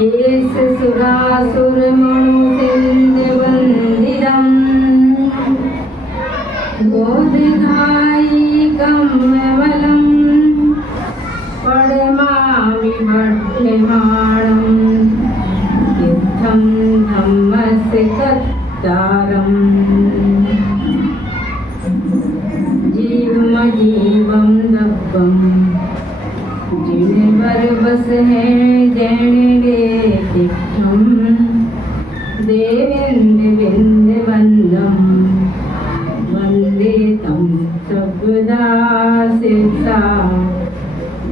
एष सुरासुरमणुसिन्धुवन्दितम् बोधधायिकमवलं पडमाविभट्यमाणम् युद्धं धम्मस्य कत्तारम् जीवमजीवं दब्बम् जिनवर बस है जैणे तिष्ठम देवेन्द्र बिंद बंदम वंदे तम सबदा शिरसा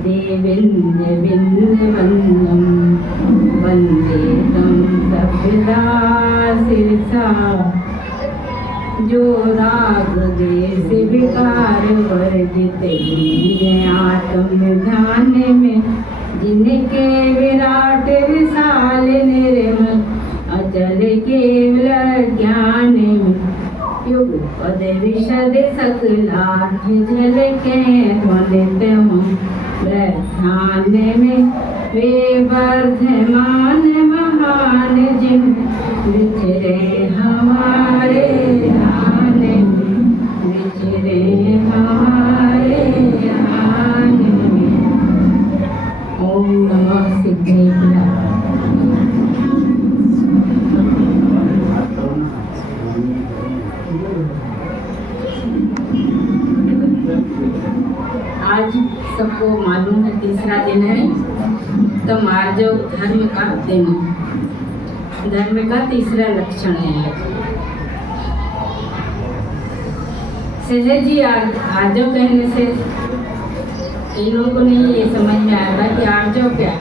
देवेन्द्र बिंद बंदम वंदे तम सबदा शिरसा जो राग देश विकार वर्जित आत्म ध्यान में जिनके विराट विशाल निर्मल अचल केवल ज्ञान में युग पद विशद सकलार्थ झलके ध्वनित ब्रह्मांड में वे वर्धमान महान जिन विचरे हमारे ध्यान में विचरे हमारे ध्यान में। ओम नमः सिद्धेश्वराय। आज सबको मालूम है तीसरा दिन है तो मार्जव धर्म का दिन। धर्म का तीसरा लक्षण है। सहज ही आर्जव कहने से इन लोगों को नहीं ये समझ में आया था कि आर्जव क्या है।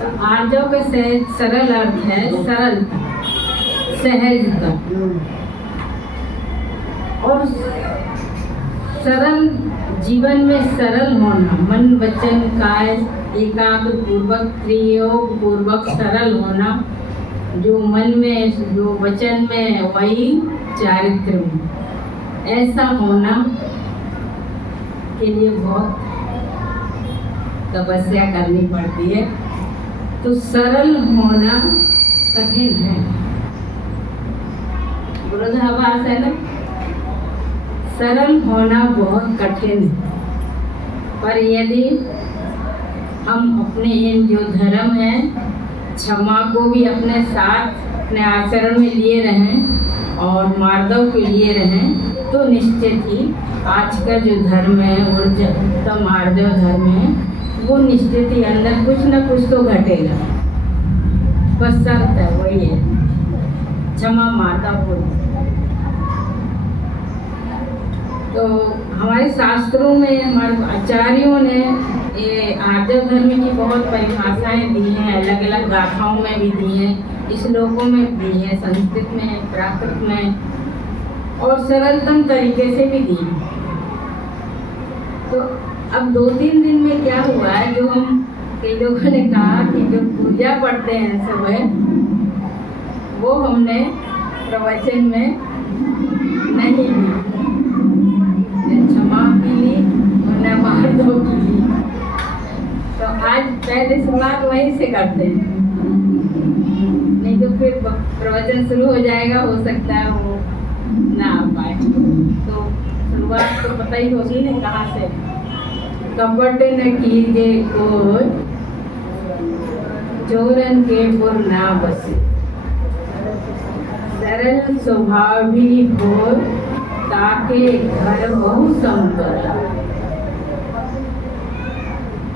तो आर्जव का सहज सरल अर्थ है सरल सहजता और सरल जीवन में सरल होना मन वचन काय एकाग्र पूर्वक प्रयोग पूर्वक सरल होना जो मन में जो वचन में वही चारित्र में ऐसा होना के लिए बहुत तपस्या करनी पड़ती है। तो सरल होना कठिन है। विरोधाभास है ना। सरल होना बहुत कठिन है पर यदि हम अपने इन जो धर्म है क्षमा को भी अपने साथ अपने आचरण में लिए रहें और मार्दव के लिए रहें तो निश्चित ही आज का जो धर्म है और जो मार्दव धर्म है वो निश्चित ही अंदर कुछ न कुछ तो घटेगा। बस शर्त है वही है क्षमा मार्दव को। तो हमारे शास्त्रों में हमारे आचार्यों ने ये आर्जव धर्म की बहुत परिभाषाएं दी हैं अलग अलग गाथाओं में भी दी हैं श्लोकों में दी हैं संस्कृत में प्राकृत में और सरलतम तरीके से भी दी हैं। तो अब 2-3 दिन में क्या हुआ है जो हम कई लोगों ने कहा कि जो पूजा पढ़ते हैं सुबह वो हमने प्रवचन में नहीं दी क्षमा की ली और न मार्दव की ली। तो आज पहले शुरुआत वहीं से करते हैं नहीं तो फिर प्रवचन शुरू हो जाएगा हो सकता है वो ना आ पाए। तो शुरुआत तो पता ही होगी ना कहाँ से। कपट न कीजे कोई चोरन के पुर ना बसे सरल स्वभाव भी हो ताके घर बहु संपदा।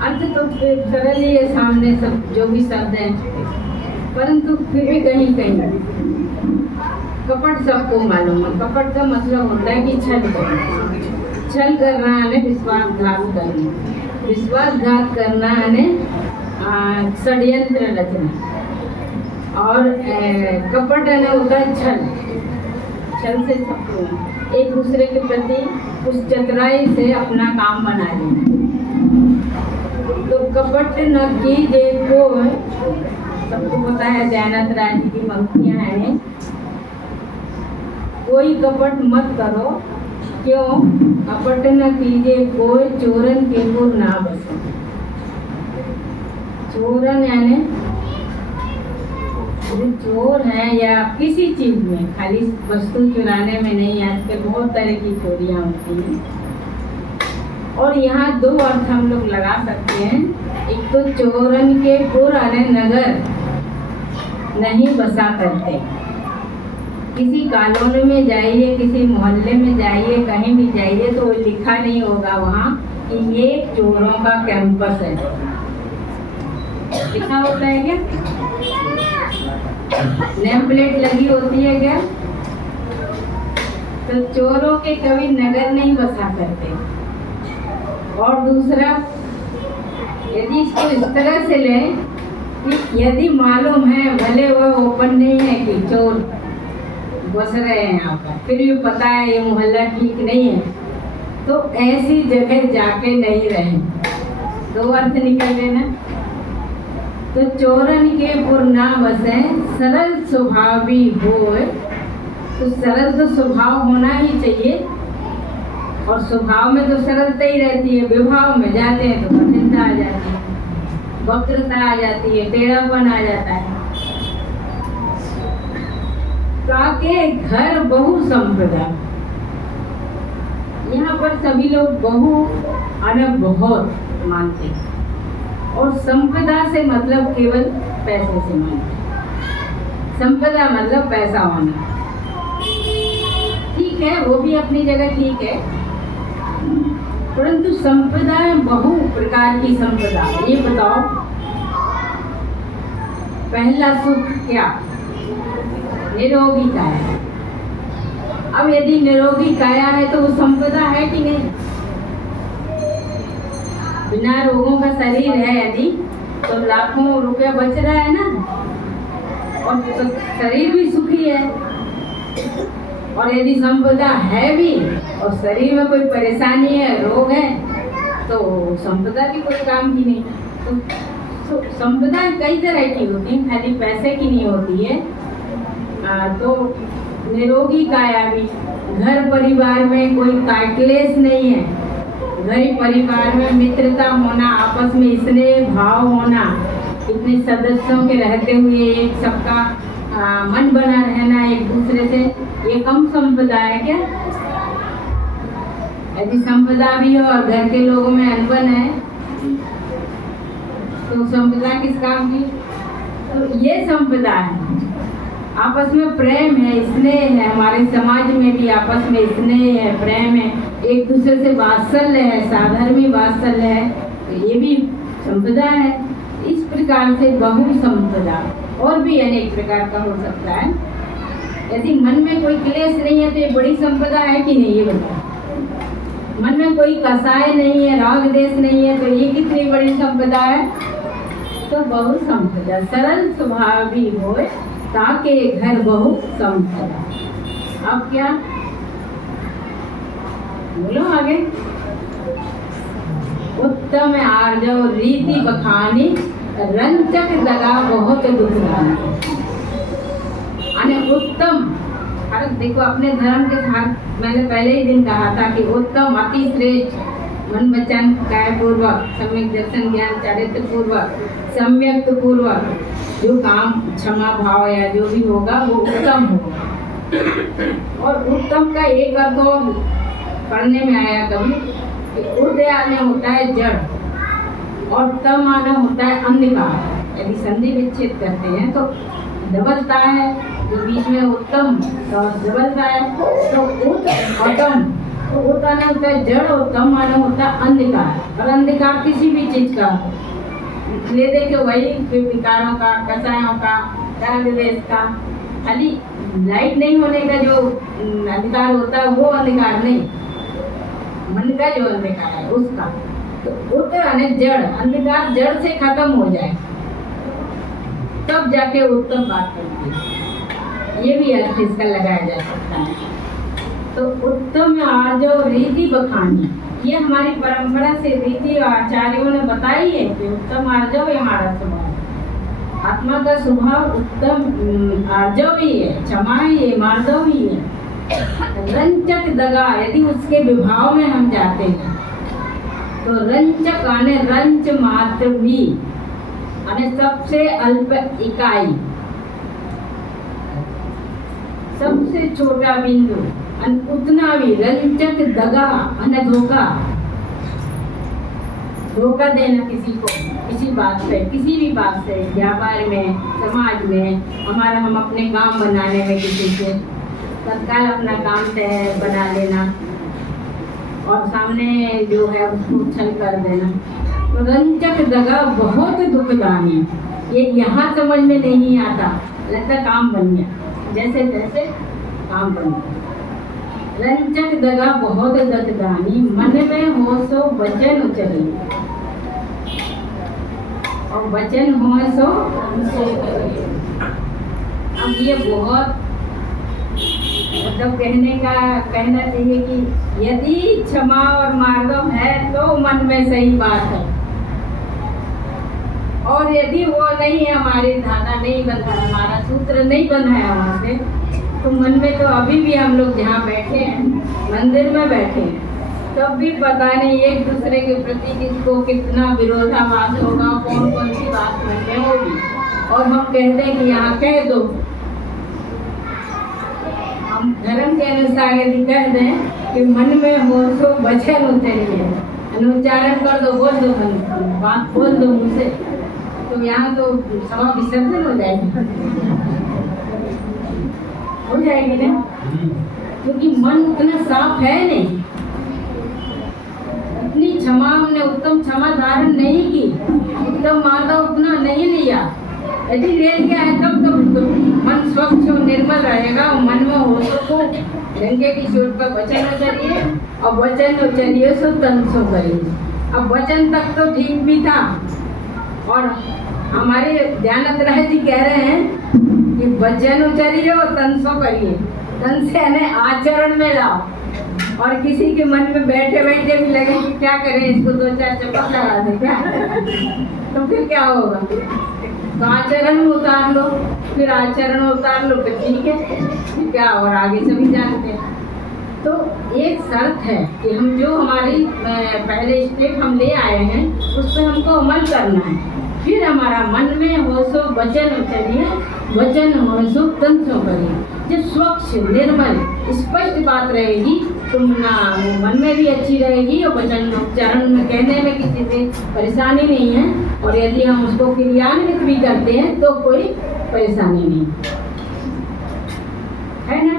अर्थ तो सरल ही है सामने सब जो भी शब्द है परंतु फिर भी कहीं कहीं कपट सबको मालूम है। कपट का मतलब होता है कि छल करना। छल करना है विश्वासघात करना। विश्वासघात करना है षड्यंत्र रचना और कपट है ना होता है छल। छल से एक दूसरे के प्रति उस चतुराई से अपना काम बना लेना। तो कपट न कीजे कोई सबको पता है दयानंद राय जी की पंक्तियां हैं कोई कपट मत करो क्यों कपट न कीजिए कोई चोरन के पुर ना बसे। चोरन यानी यदि चोर है या किसी चीज में, खाली वस्तु चुराने में नहीं, आजकल बहुत तरह की चोरियां होती हैं। और यहाँ दो अर्थ हम लोग लगा सकते हैं। एक तो चोरन के पुराने नगर नहीं बसा करते। किसी कॉलोनी में जाइए, किसी मोहल्ले में जाइए, कहीं भी जाइए तो लिखा नहीं होगा वहाँ कि ये चोरों का कैंपस है। लिखा होता है क्या? नेम प्लेट लगी होती है क्या? तो चोरों के कभी नगर नहीं बसा करते। और दूसरा, यदि इसको इस तरह से लें कि यदि मालूम है, भले वह ओपन नहीं है कि चोर बस रहे हैं यहाँ पर, फिर भी पता है ये मोहल्ला ठीक नहीं है, तो ऐसी जगह जाके नहीं रहें। दो अर्थ निकल गए ना। तो चोरन के पुर ना बसे, सरल स्वभावी होए। तो सरल तो स्वभाव होना ही चाहिए, और स्वभाव में तो सरलता ही रहती है। विभाव में जाते हैं तो कठिनता आ जाती है, वक्रता आ जाती है, टेढ़ापन आ जाता है। ताके घर बहु संपदा। यहाँ पर सभी लोग बहु अने बहुत मानते हैं, और संपदा से मतलब केवल पैसे से मानते हैं। संपदा मतलब पैसा होना। ठीक है, वो भी अपनी जगह ठीक है, परंतु संपदा बहु प्रकार की संपदा। ये बताओ, पहला सुख क्या? निरोगी काया। अब यदि निरोगी काया है तो वो संपदा है कि नहीं? बिना रोगों का शरीर है यदि, तो लाखों रुपया बच रहा है ना, और तो शरीर भी सुखी है। और यदि संपदा है भी और शरीर में कोई परेशानी है, रोग है, तो संपदा भी कोई काम की नहीं। तो संपदा कई तरह की होती है, खाली पैसे की नहीं होती है। तो निरोगी काया भी, घर परिवार में कोई क्लेश नहीं है, घर परिवार में मित्रता होना, आपस में स्नेह भाव होना, इतने सदस्यों के रहते हुए एक सबका मन बना रहना एक दूसरे से, ये कम संपदा है क्या? यदि संपदा भी हो और घर के लोगों में अनबन है तो संपदा किस काम की? तो ये संपदा है। आपस में प्रेम है, स्नेह है, हमारे समाज में भी आपस में स्नेह है, प्रेम है, एक दूसरे से वात्सल्य है, साधर्मी वात्सल्य है, तो ये भी संपदा है। इस प्रकार से बहु संपदा और भी अनेक प्रकार का हो सकता है। यदि मन में कोई क्लेश नहीं है तो ये बड़ी संपदा है कि नहीं? ये बताओ। मन में कोई कसाय नहीं है, राग देश नहीं है, तो ये कितनी बड़ी संपदा है? तो बहु संपदा। सरल स्वभाव भी होए, ताके घर बहु संपदा। अब क्या बोलो आगे? उत्तम आर्जव रीति बखानी, रंचक दगा बहुत दुखदानी। यानी उत्तम, अरे देखो अपने धर्म के साथ मैंने पहले ही दिन कहा था कि उत्तम अति श्रेष्ठ, मन वचन काय पूर्वक, सम्यक दर्शन ज्ञान चारित्र पूर्वक, सम्यक पूर्वक जो काम क्षमा भाव या जो भी होगा वो उत्तम होगा। और उत्तम का एक अर्थ और पढ़ने में आया कभी कि उर्द आने होता है जड़ और तम आना होता है अंधकार। यदि संधि विच्छेद करते हैं तो दबलता है, जो बीच में उत्तम तो दबलता है, तो उत और तम। तो उत आना होता है जड़ और तम आना होता है अंधकार। और अंधकार किसी भी चीज का ले दे के वही विकारों का, कसायों का, राग देश का, खाली लाइट नहीं होने का जो अंधकार होता है वो अंधकार नहीं, मन का जो अंधकार है उसका। तो उत यानी जड़, अंधकार जड़ से खत्म हो जाए तब जाके उत्तम बात करती है। ये भी अर्थ इसका लगाया जा सकता है। तो उत्तम आर्जो रीति बखानी, ये हमारी परंपरा से रीति और आचार्यों ने बताई है कि उत्तम आर्जव ये हमारा स्वभाव, आत्मा का स्वभाव उत्तम आर्जव ही है, क्षमा ही है, मार्दव ही है। रंचक दगा, यदि उसके विभाव में हम जाते हैं तो रंचक आने रंच मात्र भी, सबसे अल्प इकाई, सबसे छोटा बिंदु उतना भी रंजक दगा अने धोखा देना किसी को, किसी बात पे, किसी भी बात से, व्यापार में, समाज में, हम अपने काम बनाने में किसी से तत्काल अपना काम तय बना लेना और सामने जो है उसको छल कर देना। तो रंजक दगा बहुत दुखदाई है। ये यहाँ समझ में नहीं आता, लगता काम बन गया, जैसे तैसे काम बन गया। रंजक दगा बहुत दुखदाई, मन में हो सो वचन उचरी, और वचन हो सो अब ये बहुत मतलब कहना चाहिए कि यदि क्षमा और मार्दव है तो मन में सही बात है, और यदि वो नहीं है, हमारी धागा नहीं बंधा, हमारा सूत्र नहीं बंधा है वहाँ से, तो मन में तो अभी भी हम लोग जहाँ बैठे हैं, मंदिर में बैठे हैं, तब भी पता नहीं एक दूसरे के प्रति किसको कितना विरोधाभास होगा, कौन कौन सी बात मन में होगी, और हम कहते हैं कि यहाँ कह दो। हम धर्म के अनुसार यदि कह दें कि मन में हो तो वचन उतरिए, अनुच्चारण कर दो, बोल दो, बात बोल दो मुझसे, तो यहाँ तो सभा विसर्जन हो जाएगी ना, क्योंकि मन उतना साफ है नहीं, इतनी क्षमा हमने उत्तम क्षमा धारण नहीं की, उत्तम माता उतना नहीं लिया। यदि ले लिया है तब तो मन स्वच्छ और निर्मल रहेगा, और मन में हो तो गंगे की चोट पर वचन उचरिए, और वचन उचरिए सो तन सो करिए। अब वचन तक तो ठीक भी था, और हमारे दयानंद राय जी कह रहे हैं कि वचन उचरिए और तन सो करिए, तन से यानी आचरण में लाओ, और किसी के मन में बैठे बैठे भी लगे कि क्या करें, इसको दो चार चप्पल लगा दे क्या तो फिर क्या होगा, तो आचरण में उतार लो, फिर आचरण में उतार लो, फिर ठीक है क्या, और आगे सभी जानते हैं। तो एक शर्त है कि हम जो हमारी पहले स्टेप हम ले आए हैं उस पर हमको अमल करना है, फिर हमारा मन में हो सो वचन उचरिए, वचन हो सो तन सो करिए। जब स्वच्छ निर्मल स्पष्ट बात रहेगी तो मन में भी अच्छी रहेगी, और वचन उच्चारण में कहने में किसी से परेशानी नहीं है, और यदि हम उसको क्रियान्वित भी करते हैं तो कोई परेशानी नहीं है ना।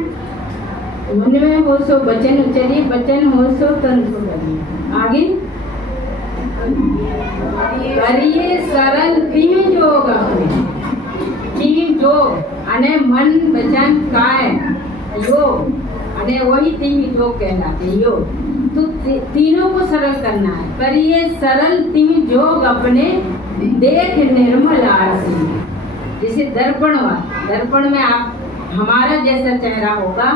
मन में हो सो वचन उचरिए, वचन हो सो तन सो करिए। आगे करिए सरल तीन योग अपने, तीन योग अने मन वचन काय योग, अने वही तीन योग कहलाते योग। तो तीनों को सरल करना है। करिए सरल तीन योग अपने, देख निर्मल आरसी। जैसे दर्पण में आप हमारा जैसा चेहरा होगा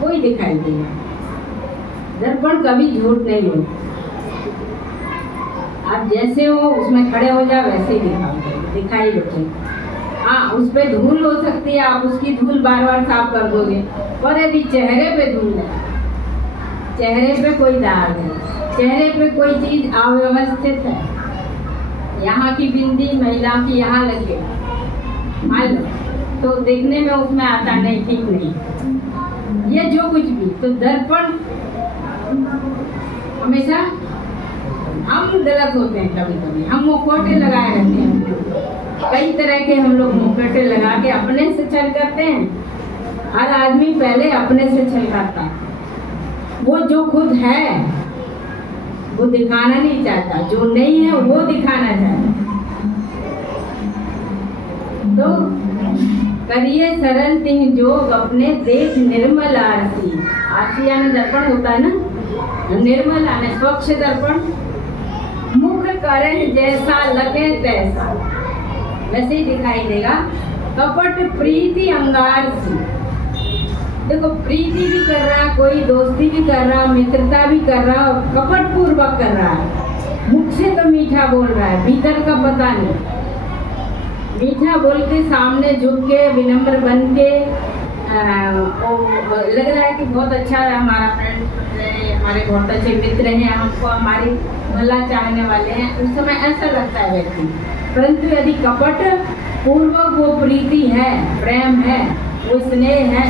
कोई दिखाई देगा, दर्पण कभी झूठ नहीं होता, आप जैसे हो उसमें खड़े हो जाओ वैसे ही दिखाई देते। हाँ, उस पे धूल हो सकती है, आप उसकी धूल बार बार साफ कर दोगे, पर यदि चेहरे पे धूल है, चेहरे पे कोई दाग है, चेहरे पे कोई चीज अव्यवस्थित है, यहाँ की बिंदी महिलाओं की यहाँ लगे मान लो, तो देखने में उसमें आता नहीं, ठीक नहीं, ये जो कुछ भी। तो दर्पण हमेशा हम गलत होते हैं, कभी कभी हम मुखौटे लगाए रहते हैं, कई तरह के हम लोग मुखौटे लगा के अपने से छल करते हैं। हर आदमी पहले अपने से छल करता है, वो जो खुद है वो दिखाना नहीं चाहता, जो नहीं है वो दिखाना चाहता। तो करिए सरल तीन जोग अपने, देख निर्मल आरती। आरती यानी दर्पण होता है ना, निर्मल यानी स्वच्छ दर्पण। मुख करे जैसा लगे तैसा, वैसे ही दिखाई देगा। कपट प्रीति अंगार सी, देखो प्रीति भी कर रहा, कोई दोस्ती भी कर रहा, मित्रता भी कर रहा, और कपट पूर्वक कर रहा है। मुख से तो मीठा बोल रहा है, भीतर का पता नहीं। मीठा बोल के सामने झुक के विनम्र बन के लग रहा है कि बहुत अच्छा है हमारा फ्रेंड, हमारे बहुत अच्छे मित्र हैं, हमको हमारी भला चाहने वाले हैं, उस समय ऐसा लगता है व्यक्ति। परंतु यदि कपट पूर्वक वो प्रीति है, प्रेम है, वो स्नेह है,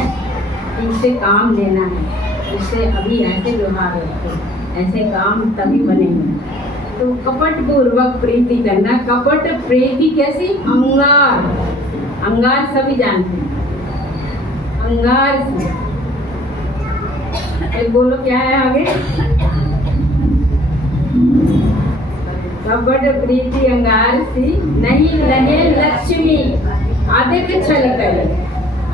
कि इससे काम लेना है, इससे अभी ऐसे व्यवहार रखो, ऐसे काम तभी बनेंगे। तो कपट पूर्वक प्रीति करना। कपट प्रीति कैसी? अंगार, अंगार सभी जानते हैं, अंगार से। बोलो क्या है आगे? कपट प्रीति अंगार सी नहीं लगे लक्ष्मी अधिक छल करे।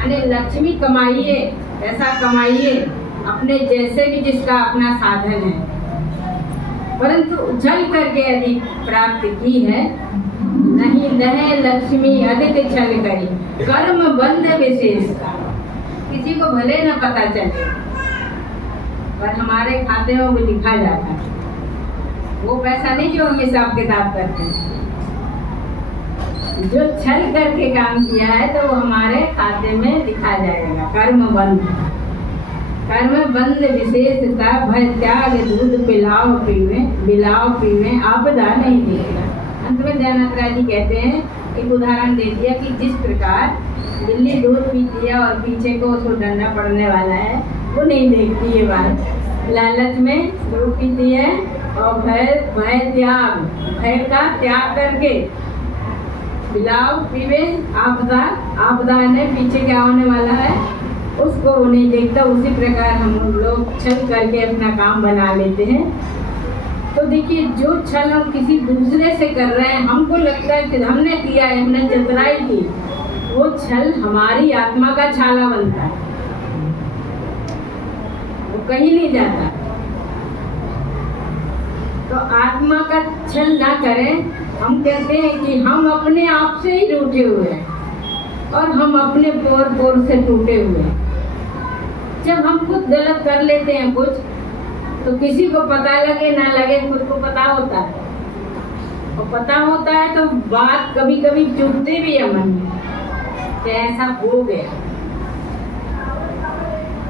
अरे लक्ष्मी कमाइए, पैसा कमाइए, अपने जैसे भी जिसका अपना साधन है, परंतु छल करके यदि प्राप्त की है, नहीं लहे लक्ष्मी अधिक छल करी। कर्म बंध विशेष, किसी को भले न पता चले पर हमारे खाते में वो लिखा जाता है। वो पैसा नहीं जो हम हिसाब किताब करते हैं, जो छल करके काम किया है तो वो हमारे खाते में लिखा जाएगा। कर्म बंध, कर्म बंध विशेषता भय त्याग दूध पिलाओ पीवे, बिलाओ पीवे आपदा नहीं देगा। अंत में दयानंद राय जी कहते हैं, एक उदाहरण दे दिया कि जिस प्रकार बिल्ली दूध पीती है और पीछे को उसको डंडा पड़ने वाला है, वो नहीं देखती ये बात। लालच में दूध पीती है और भय त्याग, भय का त्याग करके बिलाओ पीवे आपदा, आपदा ने पीछे क्या होने वाला है उसको वो नहीं देखता। उसी प्रकार हम लोग छल करके अपना काम बना लेते हैं। तो देखिए, जो छल हम किसी दूसरे से कर रहे हैं, हमको लगता है कि हमने किया है, हमने चतुराई की, वो छल हमारी आत्मा का छाला बनता है, वो कहीं नहीं जाता। तो आत्मा का छल ना करें। हम कहते हैं कि हम अपने आप से ही टूटे हुए हैं और हम अपने पोर पोर से टूटे हुए हैं। जब हम खुद गलत कर लेते हैं कुछ, तो किसी को पता लगे ना लगे, खुद को पता होता है, और पता होता है तो बात कभी कभी चुभती भी है मन में कि ऐसा हो गया।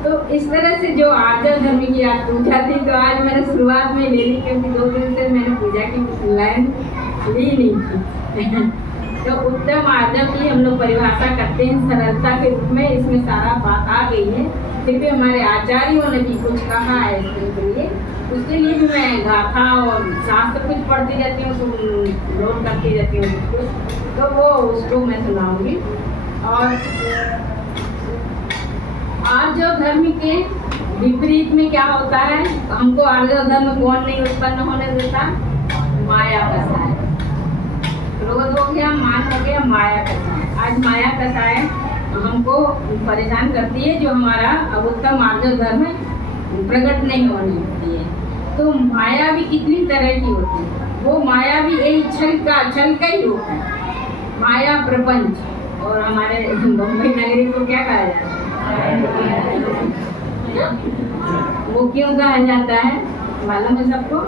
तो इस तरह से जो आर्जव धर्म की आज पूजा थी, तो आज मैंने शुरुआत में ले ली क्योंकि 2 दिन से मैंने पूजा की लाइन ली नहीं थी। तो उत्तम आर्जव की हम लोग परिभाषा करते हैं सरलता के रूप में, इसमें सारा बात आ गई है। फिर भी हमारे आचार्यों ने भी कुछ कहा है इसके लिए, उसके लिए भी मैं गाथा और शास्त्र कुछ पढ़ती रहती हूँ, तो नोट करती रहती हूँ कुछ, तो वो उसको मैं सुनाऊंगी। और आर्जव धर्म के विपरीत में क्या होता है? हमको आर्जव धर्म कौन नहीं उत्पन्न होने देता? माया कसाय। क्रोध हो गया, मान हो गया, माया कसाय। आज माया कसाय हमको परेशान करती है, जो हमारा उत्तम आर्जव धर्म प्रकट नहीं होने देती है। तो माया भी कितनी तरह की होती है, वो माया भी यही छल का ही रूप है, माया प्रपंच। और हमारे बम्बई नगरी को क्या कहा जाता है? वो क्यों कहा जाता है मालूम है सबको?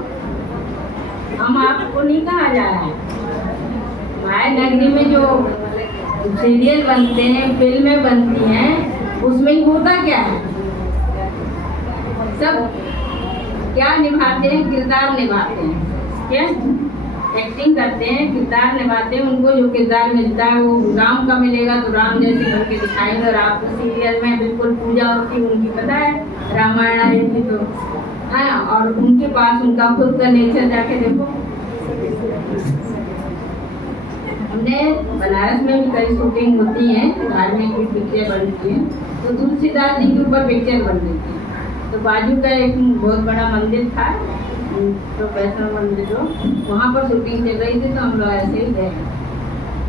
हम आपको नहीं कहा जा रहा है। माया नगरी में जो सीरियल बनते हैं, फिल्में बनती हैं, उसमें होता क्या है? सब क्या निभाते हैं? किरदार निभाते हैं। क्या एक्टिंग करते हैं, किरदार निभाते हैं। उनको जो किरदार मिलता है वो राम का मिलेगा तो राम जैसे बन के दिखाएंगे, और आपको सीरियल में बिल्कुल पूजा होती है उनकी, पता है रामायण आई थी तो, हाँ, और उनके पास उनका खुद का नेचर जाके देखो। हमने बनारस में भी कई शूटिंग होती है, धार्मिक भी पिक्चर बनती है, तो तुलसीदास जी के ऊपर पिक्चर बन रही थी। तो बाजू का एक बहुत बड़ा मंदिर था, प्रोफेशनल मंदिर, जो वहाँ पर शूटिंग चल रही थी, तो हम लोग ऐसे ही गए।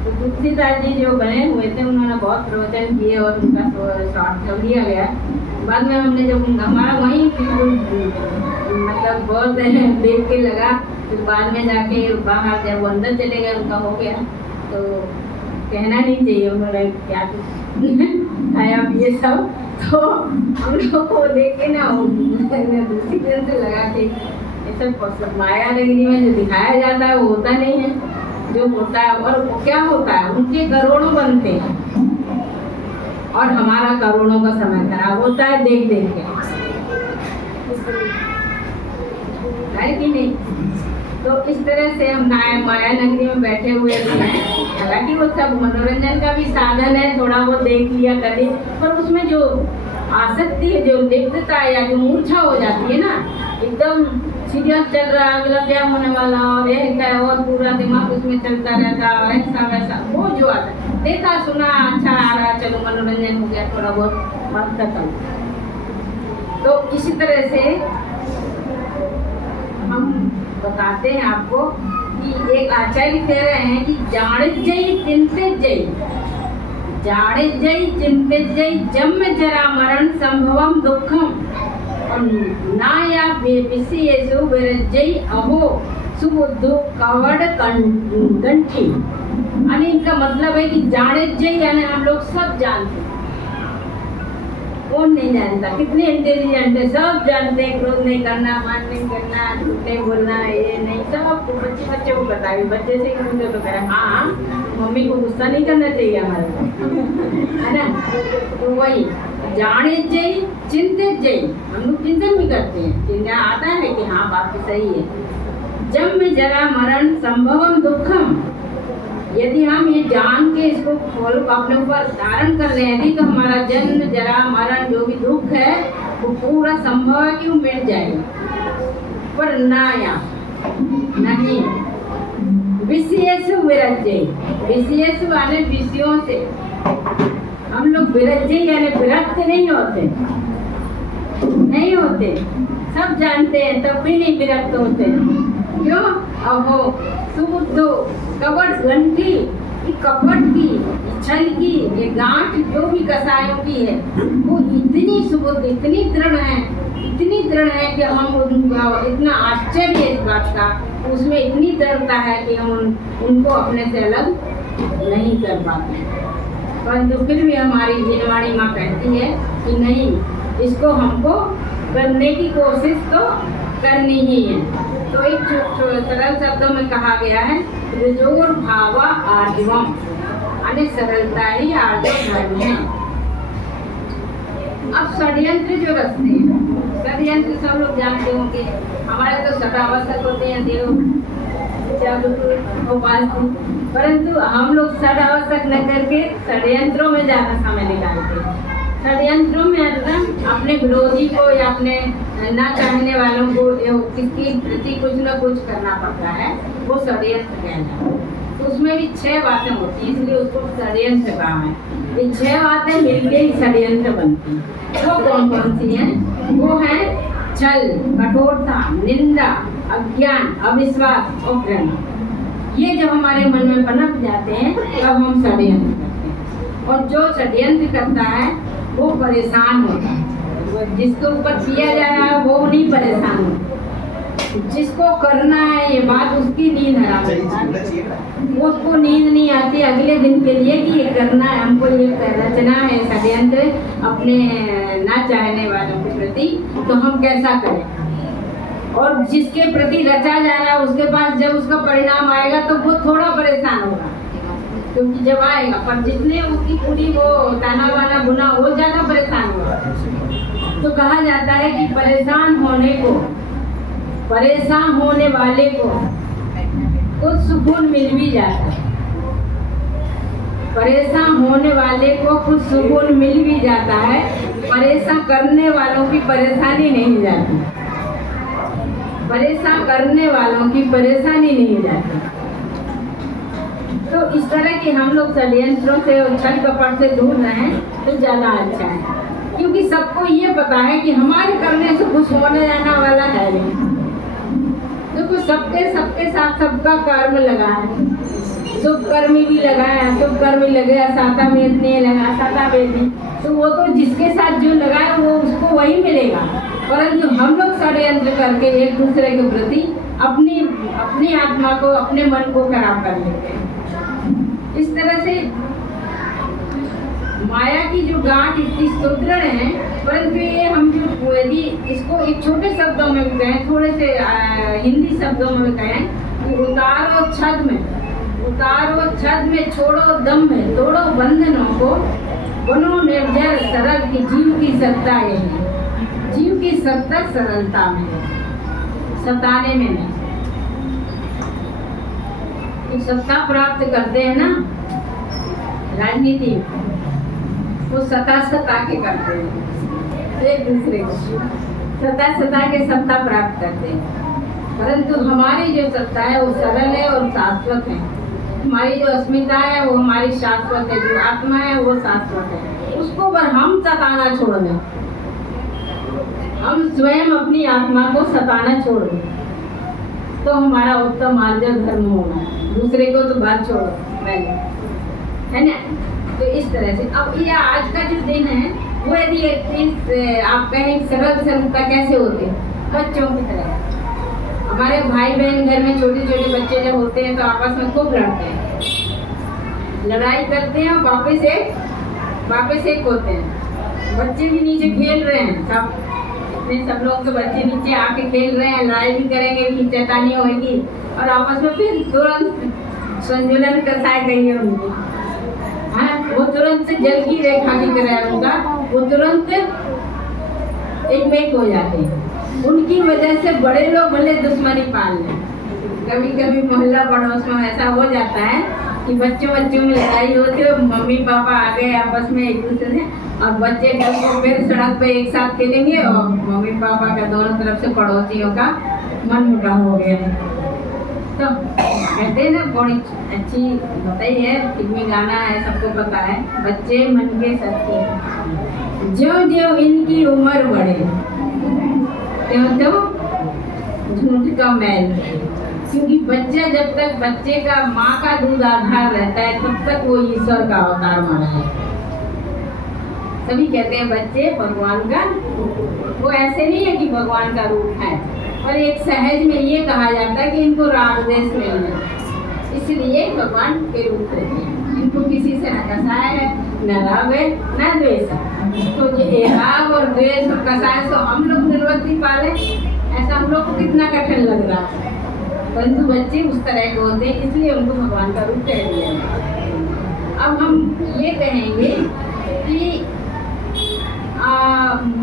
तो तुलसीदास जी जो बने हुए थे, उन्होंने बहुत प्रवचन किए और उनका शॉर्ट कर दिया गया। बाद में हमने जब हमारा वहीं मतलब बहुत देख के लगा, फिर बाद में जाके बाहर जब वो अंदर चले गए, उनका हो गया, तो कहना नहीं चाहिए उन्होंने क्या खाया ये सब। तो हम लोग को देख के ना दूसरी तरह से लगा कि ये सब माया नगरी में जो दिखाया जाता है वो होता नहीं है, जो होता है। और क्या होता है, उनके करोड़ों बनते हैं और हमारा करोड़ों का समय खराब होता है देख देख के, है कि नहीं? तो इस तरह से हम माया नगरी में बैठे हुए थे। हालांकि वो सब मनोरंजन का भी साधन है, थोड़ा वो देख लिया कभी, पर उसमें जो आसक्ति है, जो लिप्तता है या जो मूर्छा हो जाती है ना, एकदम सीरियस चल रहा है, अगला क्या होने वाला और यह क्या है, और पूरा दिमाग उसमें चलता रहता है और ऐसा वैसा, वो जो आता है, देखा सुना अच्छा आ रहा, चलो मनोरंजन हो गया, थोड़ा बहुत बात खत्म। तो इसी तरह से हम बताते हैं आपको कि एक आचार्य कह रहे हैं कि जाड़े जय चिंते जय, जाड़े जय चिंते जय, जन्म जरा मरण संभवम दुखम, और ना या विषयेषु विरजय अहो सुबुद्धु कवड़ कंठी। यानी इनका मतलब है कि जाड़े जय यानी हम लोग सब जानते हैं, कौन नहीं जानता, कितने इंटेलिजेंट है, सब जानते हैं, क्रोध नहीं करना, मान नहीं करना, झूठ नहीं बोलना, ये नहीं, सब बच्चे को पता है, बच्चे से मुझे तो कह हाँ मम्मी को गुस्सा नहीं करना चाहिए हमारे है ना। तो वही जाने जय चिंतित जय, हम लोग चिंतन भी करते हैं, चिंता आता है कि हाँ बात तो सही है। जन्म जरा मरण संभवम दुखम, यदि हम ये जान के इसको फॉलो अपने ऊपर धारण कर रहे हैं तो हमारा जन्म जरा मरण जो भी दुख है वो पूरा संभव है कि वो मिट जाएगा, पर ना या नहीं विषयेषु विरज्य, विषयेषु यानी विषयों से हम लोग विरज्य यानी विरक्त नहीं होते, नहीं होते, सब जानते हैं तब भी नहीं विरक्त होते। क्यों? अहो सुबुद्धो कपट गंठी, कपट की, छल की, ये गांठ जो भी कसायों की है वो इतनी सुबुद्ध, इतनी दृढ़ है, इतनी दृढ़ है कि हम इतना आश्चर्य है इस बात का, उसमें इतनी दृढ़ता है कि हम उनको अपने से अलग नहीं कर पाते। परंतु फिर भी हमारी जिनवाणी माँ कहती है कि नहीं, इसको हमको करने की कोशिश तो करनी ही है। तो एक सरल शब्दों में कहा गया है ऋजोर भावा आर्जवम, यानी सरलता ही आर्जव धर्म है। अब षड्यंत्र जो रचते हैं, षड्यंत्र सब लोग जानते होंगे, हमारे तो षडावस्तक होते हैं देव परंतु हम लोग षडावस्तक न करके षड्यंत्रों में ज़्यादा समय निकालते हैं। षड्यंत्रों में मतलब अपने विरोधी को या अपने ना चाहने वालों को किसकी प्रति कुछ न कुछ करना पड़ता है, वो षड्यंत्र कहना है। तो उसमें भी 6 बातें होती हैं, इसलिए उसको षड्यंत्र कहा है। ये 6 बातें मिलके ही षड्यंत्र बनती हैं। वो कौन कौन सी हैं? वो है छल, कठोरता, निंदा, अज्ञान, अविश्वास और घृणा। ये जब हमारे मन में पनप जाते हैं तब हम षड्यंत्र करते हैं, और जो षड्यंत्र करता है वो परेशान होता है। जिसके ऊपर किया जा रहा है वो नहीं परेशान होता, जिसको करना है ये बात उसकी नींद हराम होती है, उसको नींद नहीं आती अगले दिन के लिए कि ये करना है, हमको ये रचना है षड्यंत्र अपने ना चाहने वालों के प्रति, तो हम कैसा करें। और जिसके प्रति रचा जा रहा है उसके पास जब उसका परिणाम आएगा तो वो थोड़ा परेशान होगा, क्योंकि जब आएगा, पर जितने उसकी पूरी वो ताना बाना बुना वो ज़्यादा परेशान होगा। तो कहा जाता है कि परेशान होने वाले को कुछ सुकून मिल भी जाता है, परेशान होने वाले को कुछ सुकून मिल भी जाता है, परेशान करने वालों की परेशानी नहीं जाती, परेशान करने वालों की परेशानी नहीं जाती। तो इस तरह के हम लोग षड्यंत्रों से और छल कपट से दूर रहें तो ज़्यादा अच्छा है, क्योंकि सबको ये पता है कि हमारे करने से कुछ होने जाना वाला है नहीं। देखो सबके साथ सबका कर्म लगा है, शुभ कर्म भी लगा है, अशुभ कर्म भी लगे, साता वेद नहीं लगा, साता वेद नहीं, तो वो तो जिसके साथ जो लगा है वो उसको वही मिलेगा। परंतु हम लोग षड्यंत्र करके एक दूसरे के प्रति अपनी आत्मा को, अपने मन को खराब कर लेते हैं। इस तरह से माया की जो गांठ इतनी सुदृढ़ है, परंतु ये हम जो यदि इसको एक छोटे शब्दों में भी कहें, थोड़े से हिंदी शब्दों में भी कहें कि उतारो छद में, छोड़ो दम में, तोड़ो बंधनों को, बनो निर्जर सरल की जीव की सत्ता यही, जीव की सत्ता सरलता में, सताने में नहीं। जो सत्ता प्राप्त करते हैं ना राजनीति, वो सता के करते हैं, एक दूसरे को सता के सत्ता प्राप्त करते हैं। परंतु हमारी जो सत्ता है वो सरल है और शाश्वत है। हमारी जो अस्मिता है वो हमारी शाश्वत है, जो आत्मा है वो शाश्वत है। उसको पर हम सताना छोड़ दें, हम स्वयं अपनी आत्मा को सताना छोड़ दें, तो हमारा उत्तम आर्य धर्म होगा। दूसरे को तो बात छोड़ो पहले, है ना। तो इस तरह से अब ये आज का जो दिन है वो यदि आप कहें सरल सरलता कैसे होती है, बच्चों की तरह। हमारे भाई बहन घर में छोटे छोटे बच्चे जब होते हैं तो आपस में खूब लड़ते हैं, लड़ाई करते हैं और वापस एक होते हैं। बच्चे भी नीचे खेल रहे हैं, सब लोग के बच्चे नीचे आके खेल रहे हैं, लड़ाई भी करेंगे, खींचातानी होगी और आपस में फिर तुरंत संतुलन कसाए गई है उनकी। हाँ, वो तुरंत जल की रेखा की तरह है उनका, वो तुरंत एक हो जाते हैं। उनकी वजह से बड़े लोग भले दुश्मनी पाल लें। कभी कभी मोहल्ला पड़ोस में ऐसा हो जाता है कि बच्चों में लड़ाई होती है, मम्मी पापा आ गए आपस में एक दूसरे से, और बच्चे कल को फिर सड़क पे एक साथ खेलेंगे और मम्मी पापा का दोनों तरफ से पड़ोसियों का मन मुटाव हो गया। तो कहते हैं ना, बड़ी अच्छी बताई है, फिल्मी गाना है, सबको पता है, बच्चे मन के सच्चे ज्यों ज्यों इनकी उम्र बढ़े त्यों झूठ का मैल। क्योंकि बच्चा जब तक बच्चे का माँ का दूध आधार रहता है तब तक वो ईश्वर का अवतार माना है। सभी कहते हैं बच्चे भगवान का, वो ऐसे नहीं है कि भगवान का रूप है, पर एक सहज में ये कहा जाता है कि इनको राग देश नहीं है, इसलिए भगवान के रूप होते हैं। इनको किसी से न कसाय है, न राग है, न द्वेष है। तो ये राग और द्वेष और कसाय तो हम लोग निर्वृत्ति पाले, ऐसा हम लोग को कितना कठिन लग रहा है, परंतु बच्चे उस तरह के होते हैं, इसलिए उनको भगवान का रूप कह दिया है। अब हम ये कहेंगे कि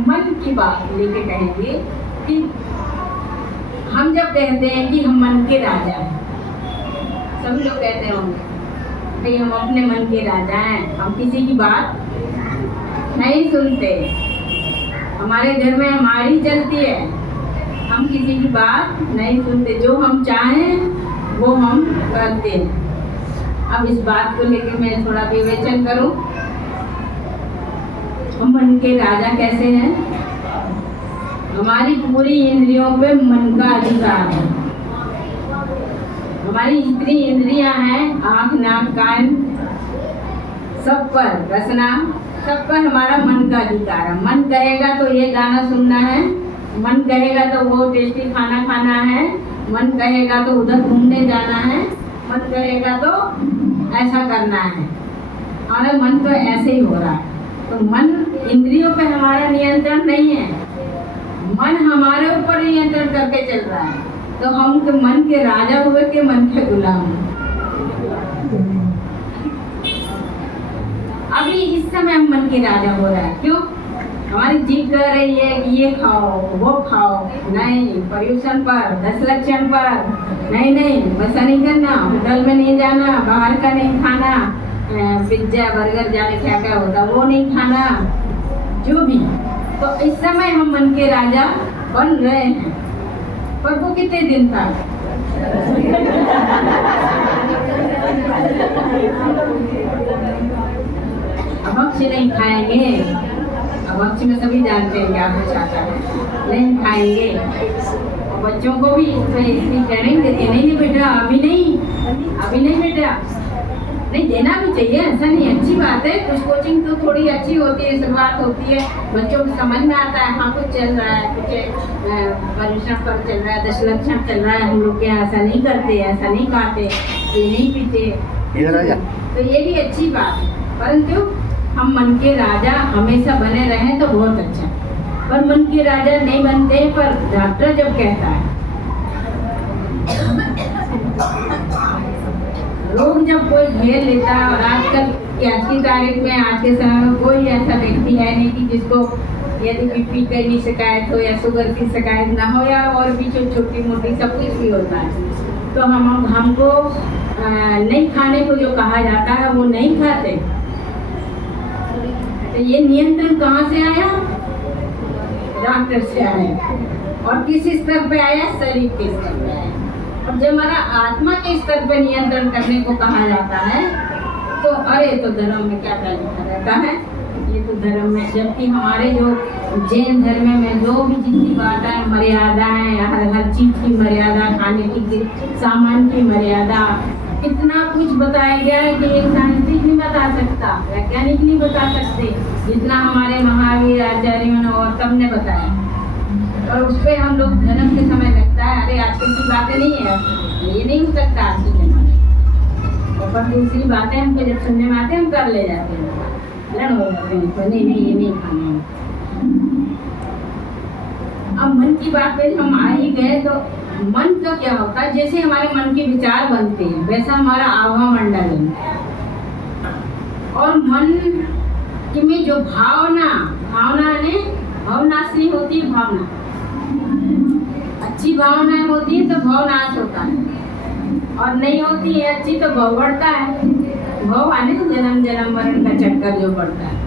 मन की बात लेके कहेंगे कि हम जब कहते हैं कि हम मन के राजा हैं, सभी लोग कहते होंगे भाई हम अपने मन के राजा हैं, हम किसी की बात नहीं सुनते, हमारे घर में हमारी चलती है, हम किसी की बात नहीं सुनते, जो हम चाहें वो हम करते हैं। अब इस बात को लेकर मैं थोड़ा विवेचन करूं, हम मन के राजा कैसे हैं? हमारी पूरी इंद्रियों पे मन का अधिकार है। हमारी जितनी इंद्रियां हैं, आँख नाक कान सब पर, रसना सब पर हमारा मन का अधिकार है। मन कहेगा तो ये गाना सुनना है, मन कहेगा तो वो टेस्टी खाना खाना है, मन कहेगा तो उधर घूमने जाना है, मन कहेगा तो ऐसा करना है, और मन तो ऐसे ही हो रहा है। तो मन इंद्रियों पे हमारा नियंत्रण नहीं है, मन हमारे ऊपर नियंत्रण करके चल रहा है। तो हम तो मन के राजा हुए के मन के गुलाम। अभी इस समय हम मन के राजा हो रहा है, क्यों? हमारी जीभ कह रही है कि ये खाओ वो खाओ, नहीं प्रदूषण पर, 10 लक्षण पर, नहीं वैसा नहीं करना, होटल में नहीं जाना, बाहर का नहीं खाना, पिज्जा बर्गर जाने क्या क्या होता वो नहीं खाना, जो भी। तो इस समय हम मन के राजा बन रहे हैं, पर वो कितने दिन तक? अभक्ष नहीं खाएंगे, अभक्ष में सभी जानते हैं क्या कुछ आता है, नहीं खाएंगे। और बच्चों को भी इसकी ट्रेनिंग देती है, नहीं बेटा अभी नहीं बेटा, नहीं देना भी चाहिए, ऐसा नहीं, अच्छी बात है। कुछ कोचिंग तो थोड़ी अच्छी होती है, शुरुआत होती है, बच्चों को समझ में आता है हाँ कुछ चल रहा है, कुछ पर्यूषण पर चल रहा है, 10 लक्षण चल रहा है, हम लोग क्या ऐसा नहीं करते, ऐसा नहीं खाते, ये नहीं पीते, तो ये भी अच्छी बात है। परंतु हम मन के राजा हमेशा बने रहें तो बहुत अच्छा, पर मन के राजा नहीं बनते। पर डॉक्टर जब कहता है, रोग जब कोई घेर लेता है, और आजकल आज की तारीख में, आज के समय में कोई ऐसा व्यक्ति है नहीं कि जिसको यदि बीपी की शिकायत हो या शुगर की शिकायत ना हो, या और भी छोटी मोटी सब कुछ भी होता है। तो हमको नहीं खाने को जो कहा जाता है वो नहीं खाते। तो ये नियंत्रण कहाँ से आया? डॉक्टर से आया। और किस स्तर पे आया? शरीर के स्तर पे आया। और जब हमारा आत्मा के स्तर पे नियंत्रण करने को कहा जाता है तो अरे तो धर्म में क्या क्या लिखा रहता है, ये तो धर्म में, जबकि हमारे जो जैन धर्म में जो भी जितनी बातें मर्यादाएं, हर चीज़ की मर्यादा, खाने की सामान की मर्यादा, कितना कुछ बताया गया है कि एक साइंटिस्ट नहीं बता सकता, वैज्ञानिक नहीं बता सकते, जितना हमारे महावीर आचार्यों और सब ने बताया। और उस पर हम लोग धर्म के समय लगता है अरे आजकल की बातें नहीं है, ये नहीं हो सकता आज के जमाने। और दूसरी बातें हमको जब सुनने में आते हैं हम कर ले जाते हैं, लड़ हो जाते हैं, तो नहीं ये नहीं खाना है। अब मन की बात पे हम आ ही गए तो मन का क्या होता है? जैसे हमारे मन के विचार बनते हैं वैसा हमारा आभा मंडल है। और मन में जो भावना ने भावनाशी होती है, भावना अच्छी भावनाएं होती है तो भावनाश होता है, और नहीं होती है अच्छी तो भाव बढ़ता है। भाव आने तो जन्म जन्म मरण का चक्कर जो पड़ता है।